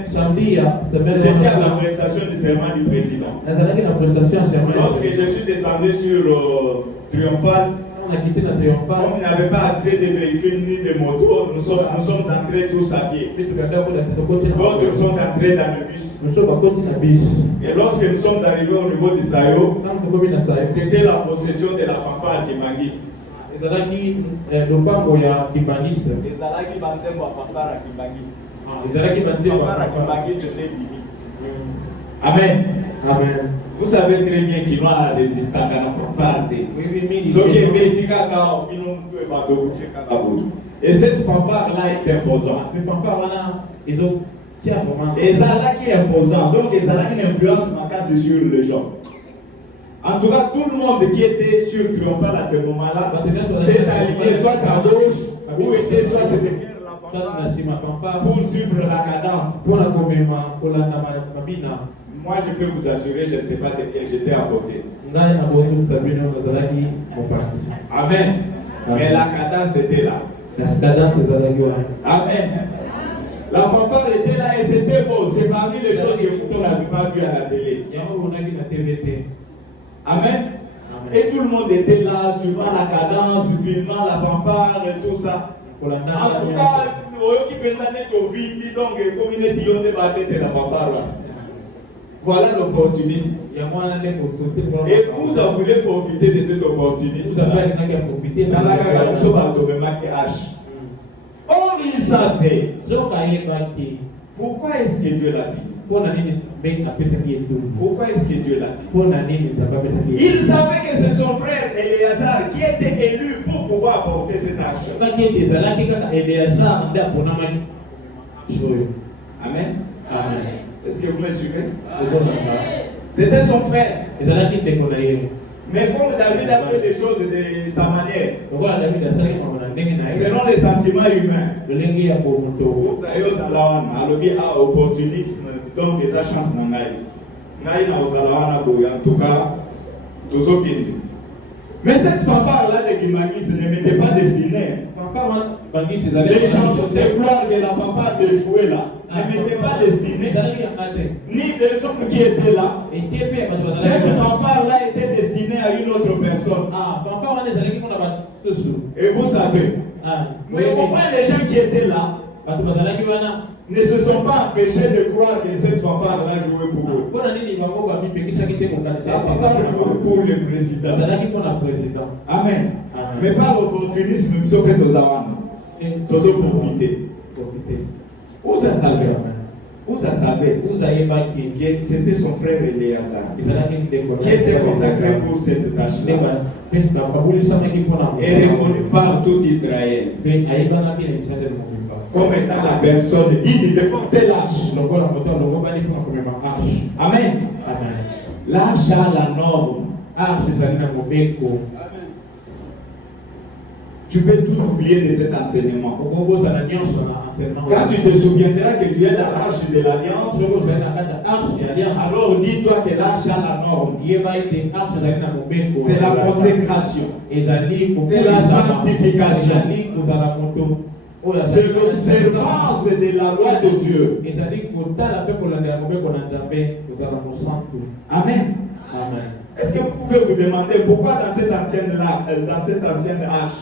j'étais à la prestation du serment du président. Lorsque je suis descendu sur Triomphal, comme il n'y avait pas accès de véhicules ni de motos, nous sommes entrés tous à pied. D'autres sont entrés dans le bus. Et lorsque nous sommes arrivés au niveau de Sayo, c'était la possession de la fanfare qui manguiste. Amen. Amen. Vous savez très bien qu'il y a résistant à la fanfare. Et cette fanfare-là est imposante. Et ça là qui est imposant, donc ça là qui a une influence marquante sur les gens. En tout cas, tout le monde qui était sur Triomphal à ce moment-là s'est aligné soit à gauche ou était soit derrière la fanfare pour suivre la cadence. Moi, je peux vous assurer, je n'étais pas derrière, j'étais à côté. Amen. Mais la cadence était là. Amen. La fanfare était là et c'était beau. C'est parmi les choses que vous n'avez pas vues à la télé. Amen. Et tout le monde était là, suivant la cadence, filmant la fanfare et tout ça. En tout cas, qui peut être au vide, donc, communauté, on débat la fanfare là. Voilà l'opportunisme. Et vous voulez profiter de cet opportunisme. Or, il savait. Pourquoi est-ce que Dieu l'a dit? Pourquoi est-ce que Dieu l'a dit? Il savait que c'est son frère Éléazar qui était élu pour pouvoir porter cette arche. Amen. Amen. Est-ce que vous me suivez? C'était son frère. Mais comme David a fait des choses de sa manière, selon les sentiments humains, vous savez, opportunisme, donc des chances dans en tout cas, mais cette fanfare-là de Guimagis ne m'était pas destinée. Les chansons de gloire de la fanfare de jouer là ne m'étaient pas destinées, ni des hommes qui étaient là. Cette fanfare-là était destinée à une autre personne. Et vous savez, mais au moins les gens qui étaient là ne se sont pas empêchés de croire que cette fanfare-là jouait pour eux. La fanfare jouait pour le président. Amen. Mais par l'opportunisme, nous sommes faits aux armes. Nous sommes profités. Où ça savait? Où ça savait que c'était son frère Éléazar qui était consacré pour cette tâche-là et reconnu par tout Israël comme étant la personne digne de porter l'arche. Amen. L'arche a la norme. Tu peux tout oublier de cet enseignement. Quand tu te souviendras que tu es dans l'arche de l'alliance, alors dis-toi que l'arche a la norme. C'est la consécration. C'est la sanctification. C'est l'observance de la loi de Dieu. Amen. Est-ce que vous pouvez vous demander pourquoi dans cette ancienne arche,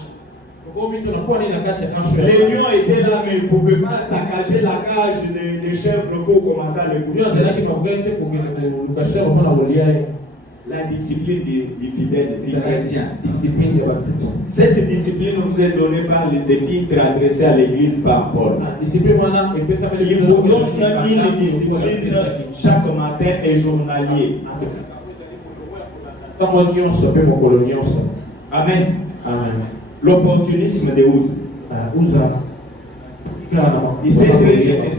Les lions étaient là, mais ils ne pouvaient pas saccager la cage des chèvres pour commencer à les couper. La discipline du fidèle, du chrétien. Cette discipline nous est donnée par les épîtres adressées à l'église par Paul. Il vous donne une discipline chaque matin et journalier. Amen. L'opportunisme de Uza. Il sait très bien que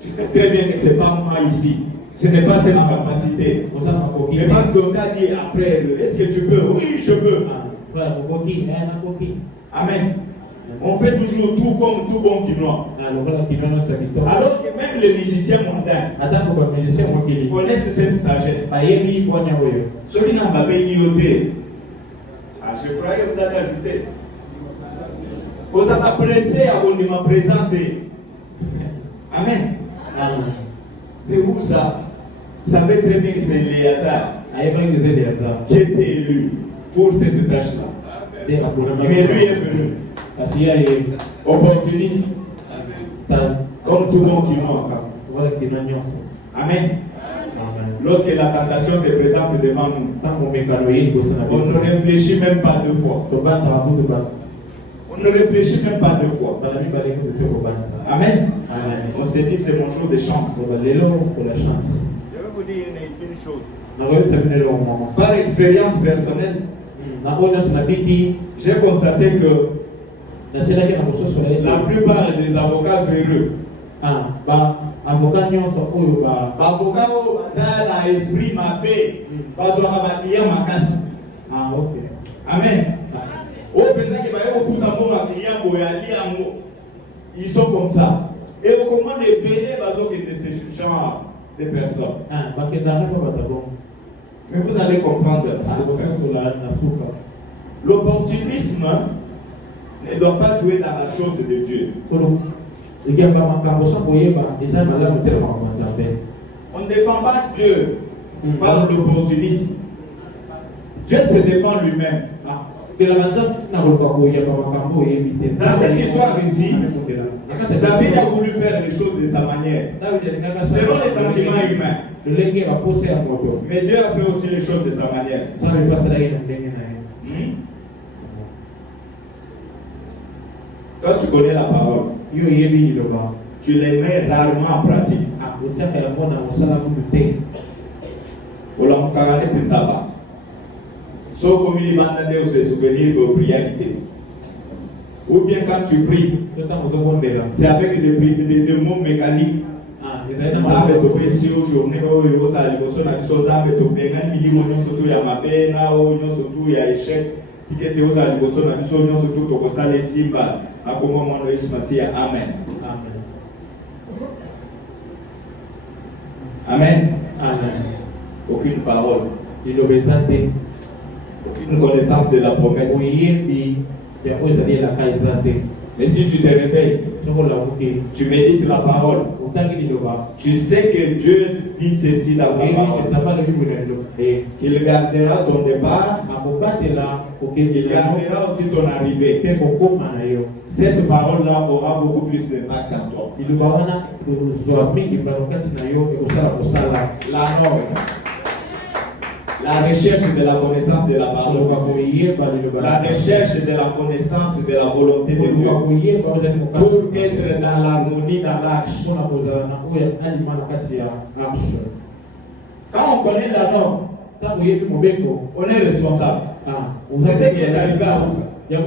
tu sais très bien que ce n'est pas moi ici. Ce n'est pas ma capacité. Mais parce qu'on t'a dit après, est-ce que tu peux? Oui, je peux. Amen. On fait toujours tout comme tout bon quinois. Alors que même les musiciens mondains connaissent cette sagesse. Ceux qui n'ont pas béni, je croyais que vous allez ajouter. Vous avez pressé à vous me présenter. Amen. De vous, ça savait très bien que c'est Léazar qui était élu pour cette tâche-là. Mais lui est venu. Opportuniste. Comme tout le monde qui manque. Amen. Lorsque la tentation se présente devant nous, on ne réfléchit même pas deux fois. On ne réfléchit même pas deux fois. Amen. On se dit c'est mon jour de chance. Je vais vous dire une chose. Par expérience personnelle, j'ai constaté que la plupart des avocats véreux, avocat a esprit mabé, amen. Ils sont comme ça. Et au comment les bénis de ce genre de personnes. Mais vous allez comprendre. L'opportunisme ne doit pas jouer dans la chose de Dieu. On ne défend pas Dieu par l'opportunisme. Dieu se défend lui-même. Dans cette histoire ici, David a voulu faire les choses de sa manière, selon les sentiments humains. Mais Dieu a fait aussi les choses de sa manière. Quand tu connais la parole, tu les mets rarement en pratique. Sauf comme il va demander se souvenir de prières. Ou bien quand tu pries, c'est avec des mots mécaniques. Ça va te sur journée, ça va te surtout il y a ma peine, surtout il y a échec. Amen. Amen. Amen. Aucune parole. Aucune connaissance de la promesse. Mais si tu te réveilles, tu médites la parole, tu sais que Dieu dit ceci dans sa parole, qu'il gardera ton départ, il gardera aussi ton arrivée. Cette parole-là aura beaucoup plus d'impact en toi. La norme. La recherche de la connaissance de la parole, la recherche de la connaissance de la volonté de Dieu, pour être dans l'harmonie, dans l'arche. Quand on connaît la norme, on est responsable. C'est ce qui est arrivé à Uza. Il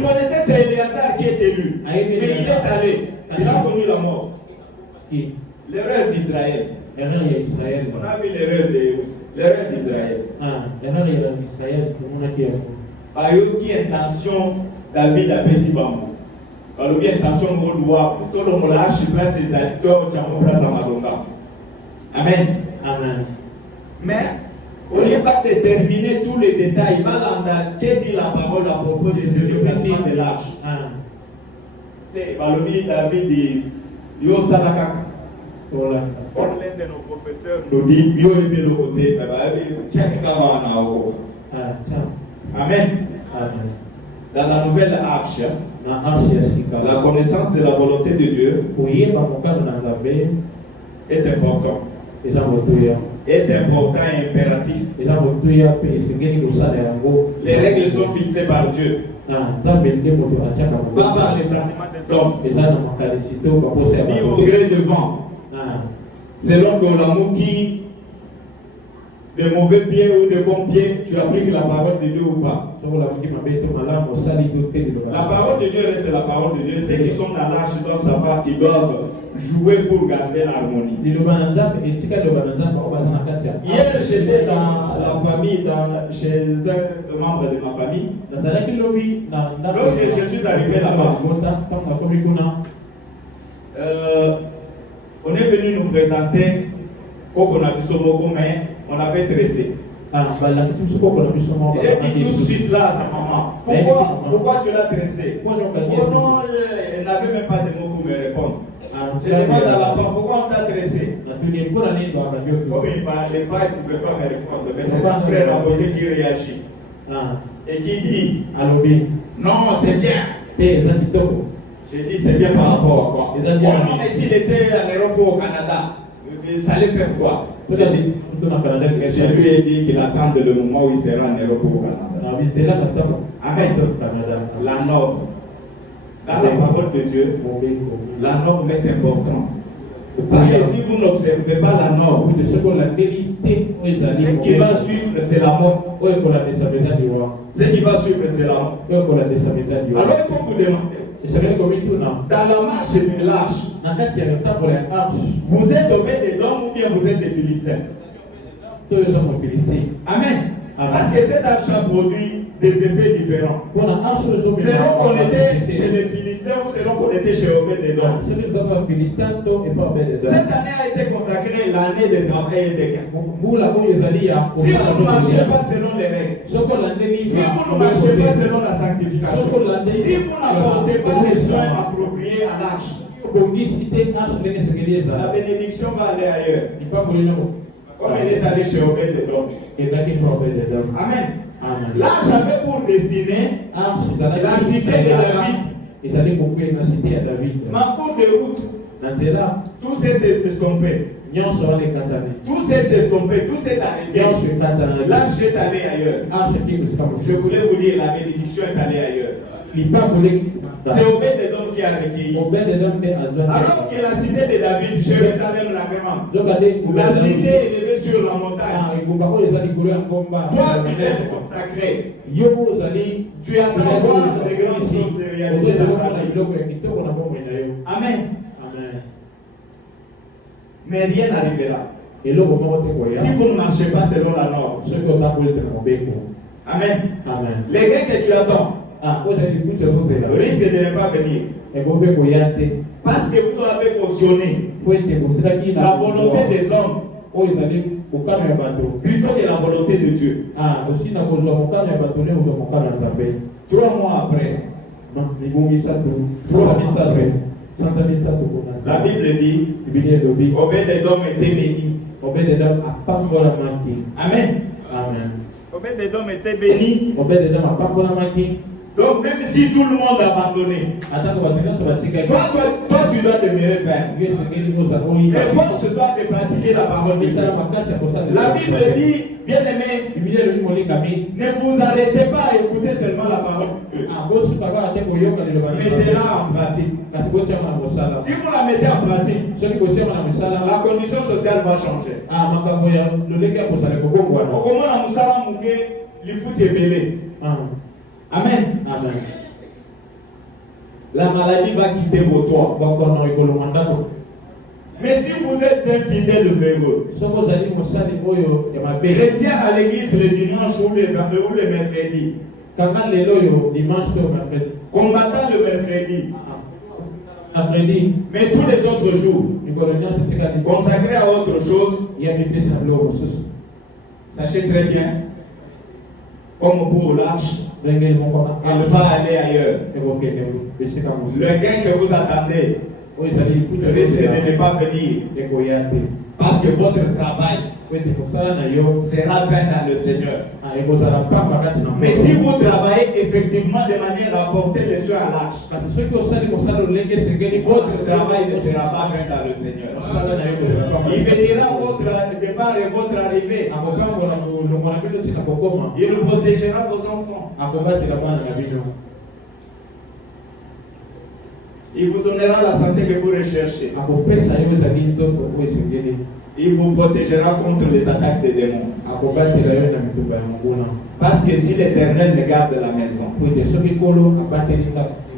connaissait c'est Éléazar qui est élu, mais il est allé, il a connu la mort. L'erreur d'Israël. On a vu l'erreur d'Israël. Par une intention, David a fait si bon. Par une intention, on doit tout le monde lâche place ses acteurs, tu as place à Madonga. Amen. Amen. Mais au lieu de déterminer tous les détails, qu'est dit la parole à propos des déplacements de l'arche? David dit Yo Salaka. L'un de nos professeurs nous dit Yo aimé le côté, Amen. Dans la nouvelle arche, la connaissance de la volonté de Dieu est important. Est important et impératif. Les règles sont fixées par Dieu. Pas par les sentiments des hommes. Ni au gré de vent. Selon que l'amour qui de mauvais pieds ou de bons pieds, tu appliques la parole de Dieu ou pas? La parole de Dieu reste la parole de Dieu. Ceux qui sont dans l'arche doivent savoir qu'ils doivent jouer pour garder l'harmonie. Hier, j'étais dans la famille, chez un membre de ma famille. Lorsque je suis arrivé là-bas, on est venu nous présenter mais on avait tressé. J'ai dit tout de suite là à sa maman, pourquoi tu l'as tressé? Oh non, elle n'avait même pas de mots pour me répondre. Je demande à la femme, pourquoi on t'a tressé? Comme il ne parlait pas, il ne pouvait pas me répondre. Mais c'est mon frère à côté qui réagit. Et qui dit, non, c'est bien. J'ai dit, c'est bien par rapport à quoi? Non, mais s'il était à l'aéroport au Canada, ça allait faire quoi? Je lui ai dit qu'il attende le moment où il sera en Europe au Canada. Amen. La norme. Dans la parole de Dieu, la norme est importante. Parce que si vous n'observez pas la norme, ce qui va suivre, c'est la mort. Ce qui va suivre, c'est la mort. Alors il faut vous demander. Dans la marche de l'arche, vous êtes au Obédédom ou bien vous êtes des Philistins? Amen. Parce que cette arche a produit des effets différents. Selon qu'on était chez les Philistins ou selon qu'on était chez Obédédom. Cette année a été consacrée l'année des travail et des gains. Si vous ne marchez pas selon les règles, si vous ne marchez pas selon la sanctification, si vous n'apportez pas les soins appropriés à l'arche, la bénédiction va aller ailleurs. Comme elle est allée chez Obédédom. Amen. L'arche avait pour destinée la cité de David. Ma cour de route, tout s'est estompé. Tout s'est estompé, tout s'est arrêté. L'arche est allée ailleurs. Je voulais vous dire, la bénédiction est allée ailleurs. C'est Obédédom qui a recueilli. Alors que la cité de David, Jérusalem la grande, la cité est élevée sur la montagne. Toi, tu es consacré. Tu attends voir des grandes choses se réaliser dans ta vie. Amen. Mais rien n'arrivera. Si vous ne marchez pas selon la norme. Amen. Les gains que tu attends risque de ne pas venir. Parce que vous avez cautionné la volonté des hommes plutôt que la volonté de Dieu. 3 mois après, la Bible dit Obédédom était béni. Amen. Obédédom était béni. Donc même si tout le monde a abandonné, toi tu dois demeurer ferme. Efforce-toi de pratiquer la parole de Dieu. La Bible dit, bien aimé, ne vous arrêtez pas à écouter seulement la parole de Dieu. Mettez-la en pratique. Si vous la mettez en pratique, la condition sociale va changer. Amen. La maladie va quitter vos toits. Mais si vous êtes un fidèle véreux, chrétien à l'église le dimanche ou le mercredi, combattant le mercredi, mais tous les autres jours, consacrés à autre chose, sachez très bien, comme pour l'arche, elle va aller ailleurs. Le gain que vous attendez risque de ne pas venir. Parce que votre travail sera vain dans le Seigneur. Mais si vous travaillez effectivement de manière à porter les cieux à l'arche, votre travail ne sera pas vain dans le Seigneur. Il bénira votre départ et votre arrivée. Il protégera vos enfants. Il vous donnera la santé que vous recherchez. Il vous protégera contre les attaques des démons. Parce que si l'Éternel me garde la maison,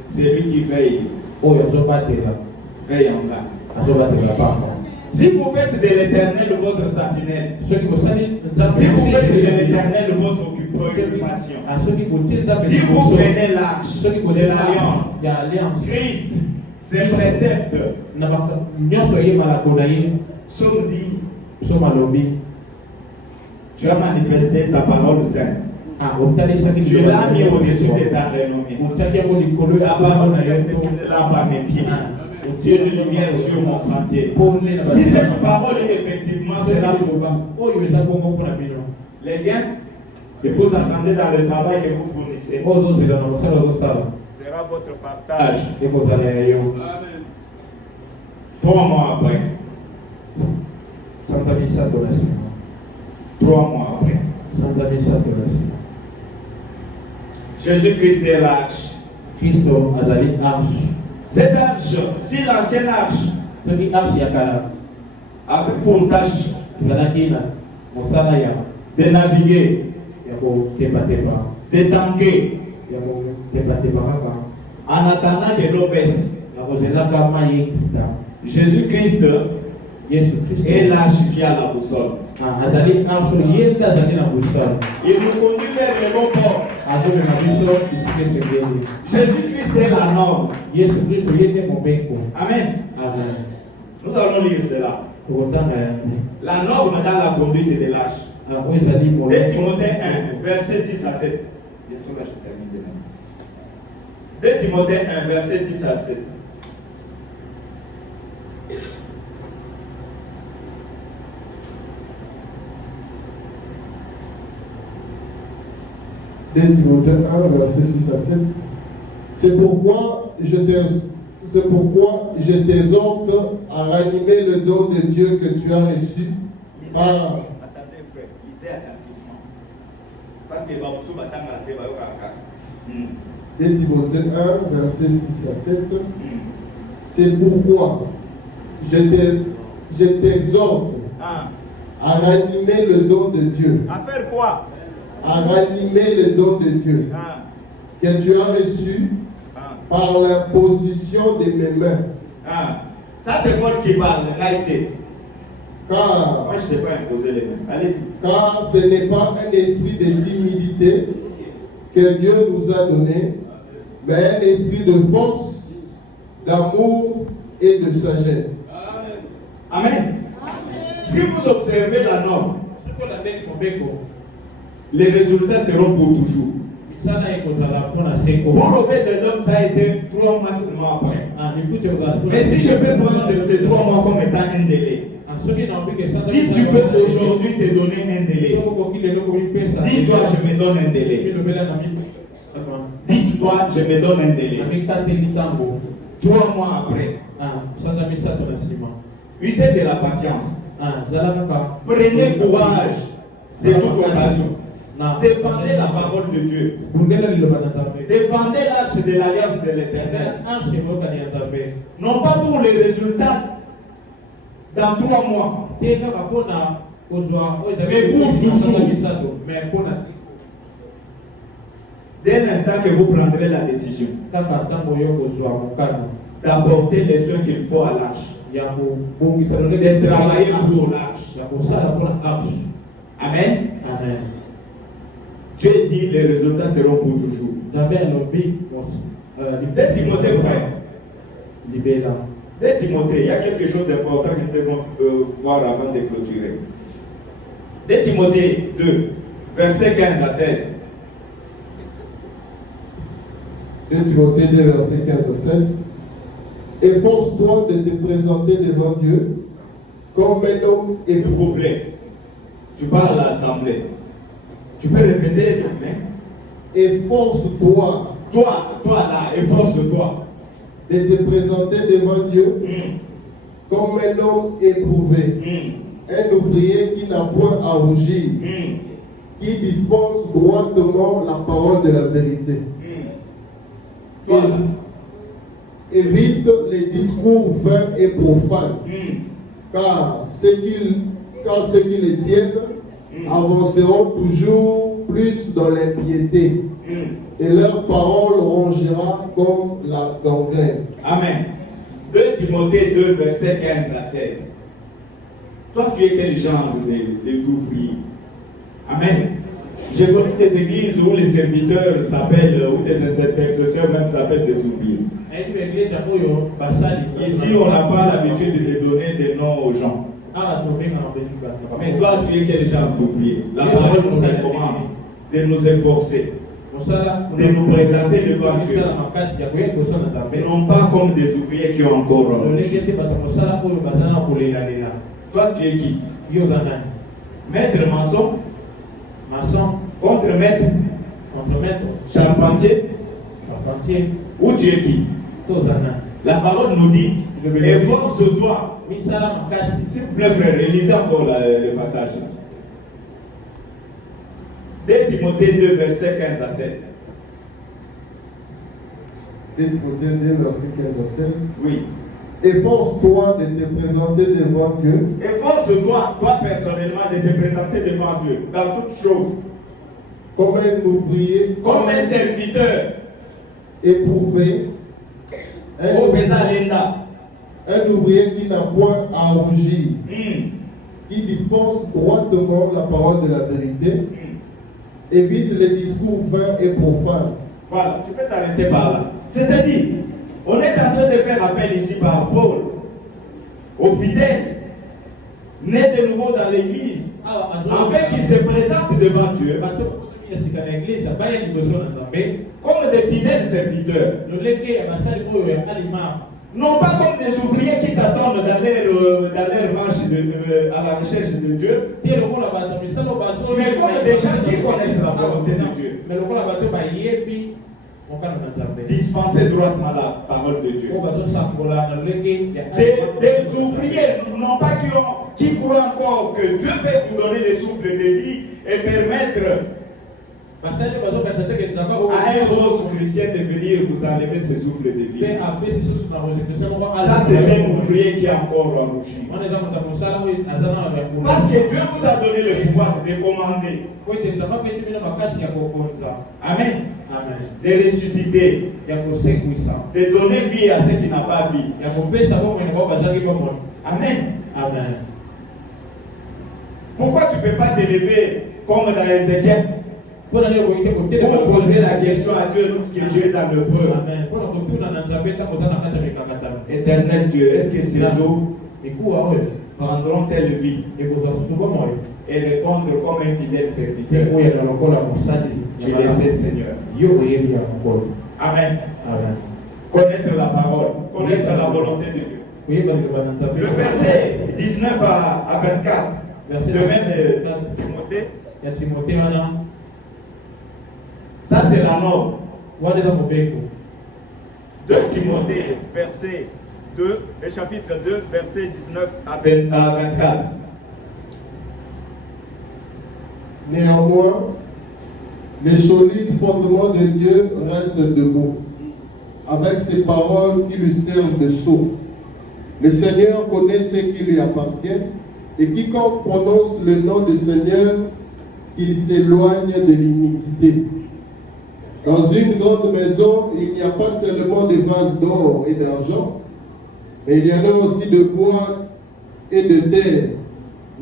c'est lui qui veille. Veille en vain. Si vous faites de l'Éternel votre sentinelle, si vous faites de l'Éternel votre occupation, si vous prenez l'arche de l'alliance, Christ, ses préceptes, Psaume dit, tu as manifesté ta parole sainte. Tu l'as mis au-dessus de ta renommée. La parole sainte est une lampe à mes pieds. Tu es une lumière sur mon sentier. Si cette parole effectivement sera pour vous, les gains que vous entendez dans le travail que vous fournissez sera votre partage. 3 mois après. 3 mois après. Jésus-Christ est l'arche. Cette arche, si l'ancienne arche avait pour tâche de naviguer, de tanker, en attendant que l'eau baisse, Jésus-Christ est l'arche qui a la boussole. Il nous conduit vers le bon port. Jésus-Christ est la norme. Amen. Nous allons lire cela. La norme dans la conduite de l'arche. 2 Timothée 1, verset 6 à 7. 2 Timothée 1, verset 6 à 7. Timothée 1, verset 6 à 7. C'est pourquoi je t'exhorte à ranimer le don de Dieu que tu as reçu par... Attendez frère, lisez attentivement. Parce que vous allez 2 Timothée 1, verset 6 à 7. C'est pourquoi je t'exhorte à ranimer le don de Dieu. À faire quoi? À ranimer le don de Dieu que tu as reçu par l'imposition de mes mains. Ça c'est moi qui parle, réalité. Car moi je ne t'ai pas imposé les mains. Allez-y. Car ce n'est pas un esprit de timidité que Dieu nous a donné, mais un esprit de force, d'amour et de sagesse. Amen. Amen. Si vous observez la norme, les résultats seront pour toujours. Pour Obed-Edom, ça a été 3 mois seulement après. Mais si je peux prendre ces 3 mois comme étant un délai, si tu peux aujourd'hui te donner un délai, dis-toi, je me donne un délai. Dis-toi, je me donne un délai. 3 mois après, usez de la patience. Prenez courage de toute occasion. Défendez la parole de Dieu. Défendez l'arche de l'alliance de l'Éternel. Non pas pour les résultats dans 3 mois, mais pour toujours. Dès l'instant que vous prendrez la décision d'apporter les soins qu'il faut à l'arche, de travailler pour l'arche. Amen. Amen. Dieu dit les résultats seront pour toujours. 2 Timothée, frère. 2 Timothée, il y a quelque chose d'important que nous devons voir avant de clôturer. 2 Timothée 2, versets 15 à 16. 2 Timothée 2, versets 15 à 16. Efforce-toi de te présenter devant Dieu comme un homme S'il vous éprouvé. plaît, tu parles à l'assemblée. Tu peux répéter, mais Efforce-toi toi là, efforce-toi. de te présenter devant Dieu comme un homme éprouvé, un ouvrier qui n'a point à rougir, qui dispense droitement la parole de la vérité. Toi là. Évite les discours vains et profanes, car ceux qui les tiennent avanceront toujours plus dans l'impiété, et leur parole rongira comme la gangrène. Amen. 2 Timothée 2, verset 15 à 16. Toi, tu es quel genre d'ouvrier? Amen. J'ai connu des églises où les serviteurs s'appellent, ou des intercesseurs même s'appellent des ouvriers. Ici, on n'a pas l'habitude de donner des noms aux gens. Mais toi, tu es quel genre d'ouvrier? La parole nous recommande de nous efforcer, de nous présenter devant Dieu. Non pas comme des ouvriers qui ont encore. Toi, tu es qui? Maître maçon, contre-maître, charpentier. Ou tu es qui? La parole nous dit, efforce-toi. S'il vous plaît, frère, lisez encore le passage. 2 Timothée 2, verset 15 à 16. 2 Timothée 2, verset 15 à 16. Oui. Efforce-toi de te présenter devant Dieu. Efforce-toi, toi personnellement, de te présenter devant Dieu, dans toutes choses. Comme un ouvrier, Comme un serviteur. éprouvé, un ouvrier qui n'a point à rougir, qui dispense droitement la parole de la vérité, évite les discours vains et profanes. Voilà, tu peux t'arrêter par là. C'est-à-dire, on est en train de faire appel ici par Paul aux fidèles, nés de nouveau dans l'église, afin qu'ils se présentent devant Dieu comme des fidèles serviteurs. Non pas comme des ouvriers qui t'attendent dans leur marche à la recherche de Dieu, mais comme des gens qui connaissent la volonté de Dieu. Dispenser droitement la parole de Dieu. Des ouvriers, non pas qui croient encore que Dieu peut vous donner le souffle de vie et permettre à un rose chrétien de venir vous enlever ce souffle de vie. Ça, c'est un ouvrier qui est encore en rougir. Parce que Dieu vous a donné le pouvoir de commander. Amen. De ressusciter. De donner vie à ceux qui n'ont pas vie. Amen. Pourquoi tu ne peux pas t'élever comme dans Ézéchiel? Pour poser la question à Dieu, lorsque Dieu est dans le preuve. Éternel Dieu, est-ce que ces eaux prendront telle vie et répondre comme un fidèle serviteur? Tu le sais, Seigneur. Amen. Connaître la parole, connaître la volonté de Dieu. Le verset 19 à 24 de même Timothée. Ça, c'est la norme. 2 Timothée, verset 2, le chapitre 2, verset 19 à 24. Néanmoins, les solides fondements de Dieu restent debout, avec ses paroles qui lui servent de sceau. Le Seigneur connaît ce qui lui appartient, et quiconque prononce le nom du Seigneur, qu'il s'éloigne de l'iniquité. Dans une grande maison, il n'y a pas seulement des vases d'or et d'argent, mais il y en a aussi de bois et de terre.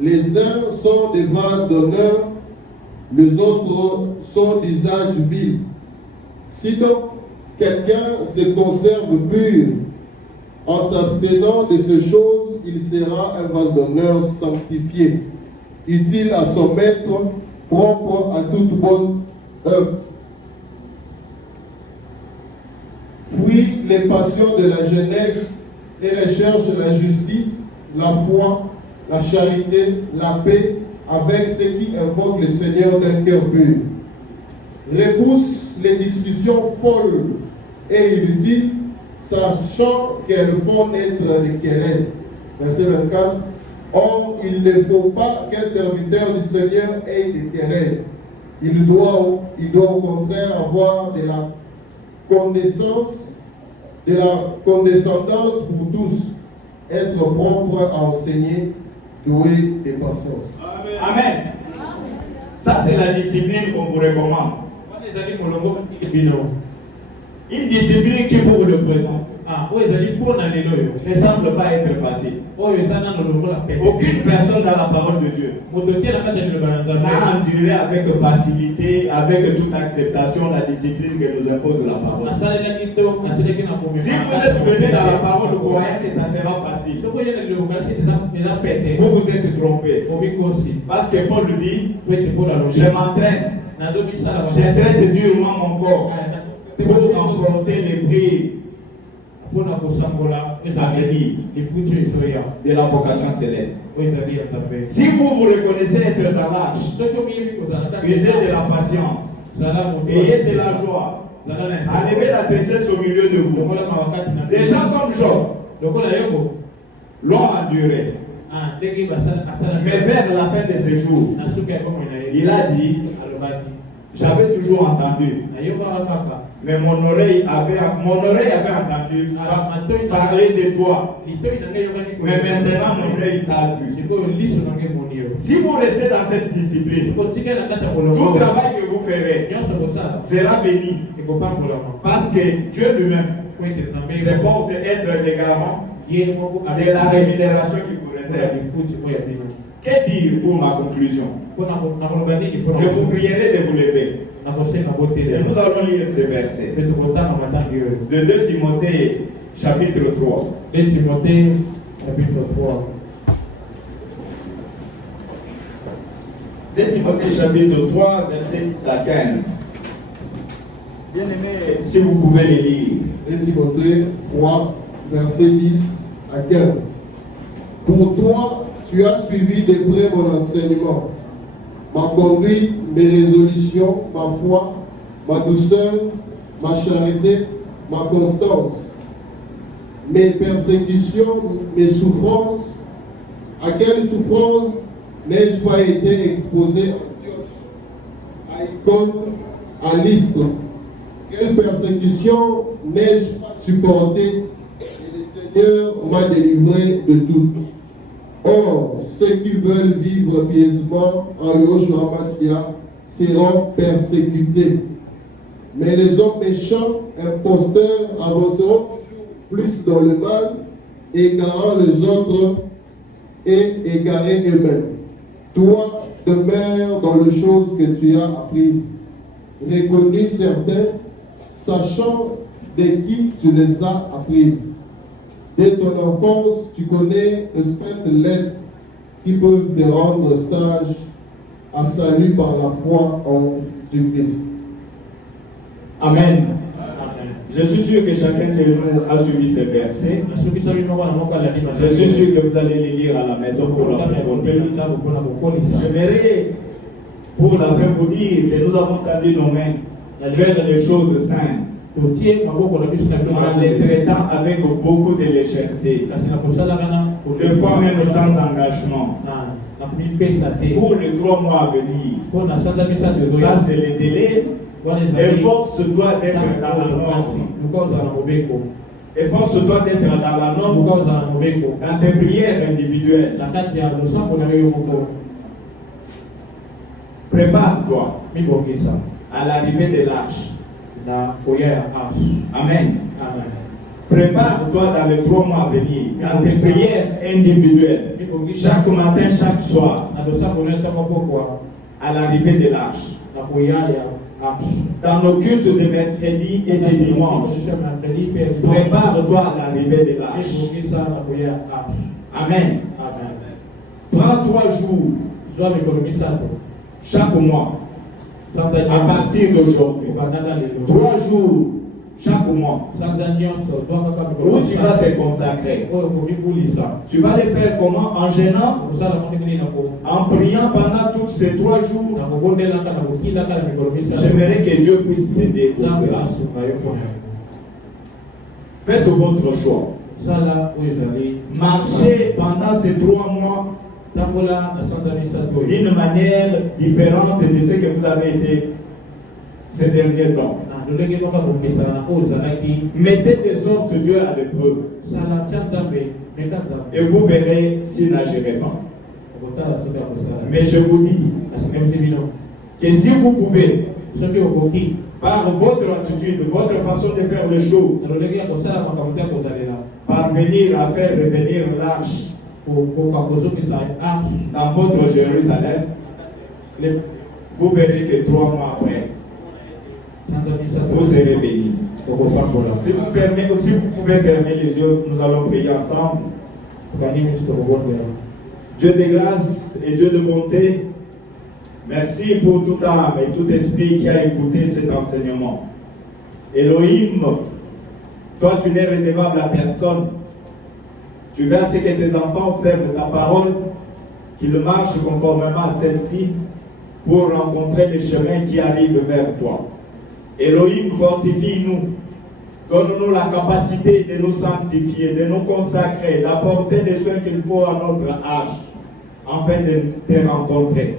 Les uns sont des vases d'honneur, les autres sont d'usage vil. Si donc quelqu'un se conserve pur en s'abstenant de ces choses, il sera un vase d'honneur sanctifié, utile à son maître, propre à toute bonne œuvre. Fuis les passions de la jeunesse et recherche la justice, la foi, la charité, la paix avec ceux qui invoquent le Seigneur d'un cœur pur. Repousse les discussions folles et inutiles, sachant qu'elles font naître des querelles. Verset 24. Or, il ne faut pas qu'un serviteur du Seigneur ait des querelles. Il doit au contraire avoir de la condescendance pour tous, être propre à enseigner, doué de patience. Amen. Ça, c'est la discipline qu'on vous recommande. Une discipline qui, pour le présent, ne semble pas être facile. Aucune personne dans la parole de Dieu n'a enduré avec facilité, avec toute acceptation la discipline que nous impose la parole. Si vous êtes venu dans la parole, vous croyez que ça sera facile. Vous vous êtes trompé. Parce que Paul dit, je m'entraîne, je traite durement mon corps pour remporter les prix à venir de la vocation céleste. Si vous vous reconnaissez être dans l'âge, usez de la patience, ayez de la joie, enlevez la tristesse au milieu de vous. Des gens comme Job l'ont enduré. Mais vers la fin de ses jours, il a dit, j'avais toujours entendu, mais mon oreille avait entendu parler de toi. Mais maintenant, mon oreille t'a vu. Si vous restez dans cette discipline, tout travail que vous ferez sera béni. Parce que Dieu lui-même se porte être le garant de la rémunération qu'il vous réserve. Que dire pour ma conclusion? Je vous prierai de vous lever. Et nous allons lire ces versets de 2 Timothée chapitre 3. 2 Timothée chapitre 3. 2 Timothée chapitre 3, verset 10 à 15. Bien aimé, si vous pouvez les lire. 2 Timothée 3, verset 10 à 15. Pour toi, tu as suivi de près mon enseignement, ma conduite, mes résolutions, ma foi, ma douceur, ma charité, ma constance, mes persécutions, mes souffrances. À quelles souffrances n'ai-je pas été exposé à Antioche, à Icône, à Lystre? Quelle persécution n'ai-je pas supporté et le Seigneur m'a délivré de toutes. Or, ceux qui veulent vivre pieusement en Yahushua Mashiach seront persécutés. Mais les hommes méchants, imposteurs, avanceront toujours plus dans le mal, égarant les autres et égarés eux-mêmes. Toi, demeure dans les choses que tu as apprises. Reconnus certains, sachant de qui tu les as apprises. Dès ton enfance, tu connais de saintes lettres qui peuvent te rendre sage à salut par la foi en Jésus-Christ. Amen. Je suis sûr que chacun de vous a suivi ces versets. Je suis sûr que vous allez les lire à la maison pour la approfondir. J'aimerais pour la fin vous dire que nous avons tendu nos mains vers les choses saintes, en les traitant avec beaucoup de légèreté, des fois même sans engagement. Pour les 3 mois à venir, ça c'est le délai. Efforce-toi d'être dans la norme. Efforce-toi d'être dans la norme dans tes prières individuelles. Prépare-toi à l'arrivée de l'arche. Amen. Prépare-toi dans les 3 mois à venir, dans tes prières individuelles, chaque matin, chaque soir, à l'arrivée de l'arche. Dans nos cultes de mercredi et de dimanche, prépare-toi à l'arrivée de l'arche. Amen. Prends 3 jours chaque mois à partir d'aujourd'hui. 3 jours chaque mois, où tu vas te consacrer. Tu vas le faire comment? En gênant, en priant pendant tous ces 3 jours. J'aimerais que Dieu puisse t'aider pour cela. Faites votre choix. Marchez pendant ces 3 mois d'une manière différente de ce que vous avez été ces derniers temps. Mettez des ordres de Dieu à l'épreuve. Et vous verrez s'il n'agirait pas. Mais je vous dis que si vous pouvez, par votre attitude, votre façon de faire les choses, parvenir à faire revenir l'arche dans votre Jérusalem, vous verrez que 3 mois après, vous serez bénis. Si vous pouvez fermer les yeux, nous allons prier ensemble. Dieu de grâce et Dieu de bonté, merci pour toute âme et tout esprit qui a écouté cet enseignement. Elohim, toi tu n'es redevable à personne. Tu veux à ce que tes enfants observent ta parole, qu'ils marchent conformément à celle-ci pour rencontrer les chemins qui arrivent vers toi. Elohim, fortifie-nous. Donne-nous la capacité de nous sanctifier, de nous consacrer, d'apporter les soins qu'il faut à notre âge, afin de te rencontrer.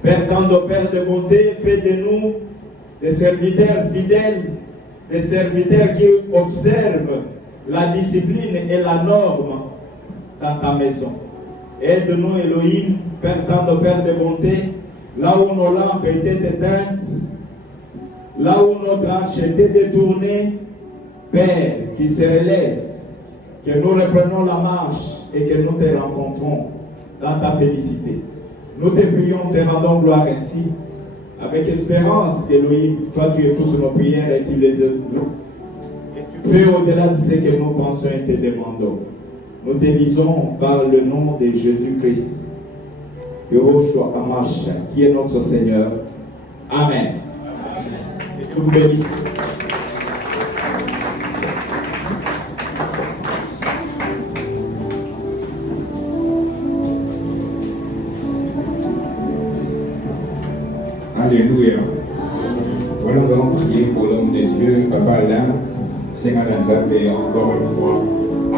Père tendre, Père de bonté, fais de nous des serviteurs fidèles, des serviteurs qui observent la discipline et la norme dans ta maison. Aide-nous, Elohim, Père tendre, Père de bonté, là où nos lampes étaient éteintes, là où notre arche était détournée, Père, qui se relève, que nous reprenons la marche et que nous te rencontrons dans ta félicité. Nous te prions, te rendons gloire ainsi, avec espérance, Elohim, toi tu écoutes nos prières et tu les exauces. Et tu fais au-delà de ce que nous pensons et te demandons. Nous te disons par le nom de Jésus-Christ, Yehoshua Amash, qui est notre Seigneur. Amen. Et Dieu vous bénisse. Alléluia. Voilà, nous allons prier pour l'homme de Dieu, Papa Alain, Seigneur Nazaré, encore une fois,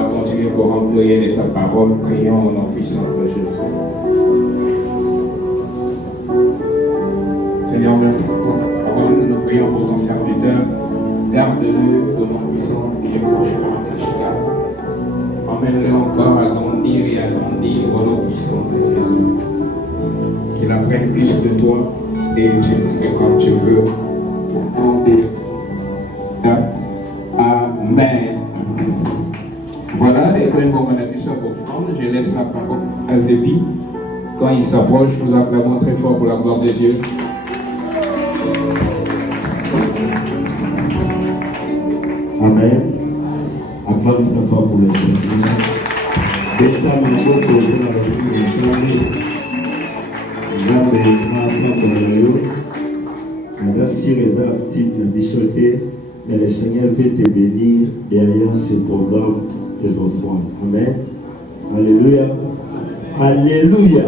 à continuer pour employer de sa parole. Prions au nom puissant de Jésus. Seigneur, merci pour ta parole. Nous prions pour ton serviteur. Garde-le au nom puissant de Yeshua. Emmène-le encore à grandir et à grandir au nom puissant de Jésus. Qu'il apprenne plus de toi et tu le fais comme tu veux. Au nom de Amen. Voilà, et quand on a vu ça pour offrande, je laisse la parole à Zébi. Quand il s'approche, nous acclamons très fort pour la gloire de Dieu. Amen. Acclame très fort pour le Seigneur. Beta moko kozo na babuku na Nzambe na yo. Aza si réserve active na biso te, mais le Seigneur veut te bénir derrière ce programme des offrandes. Amen. Alléluia. Alléluia.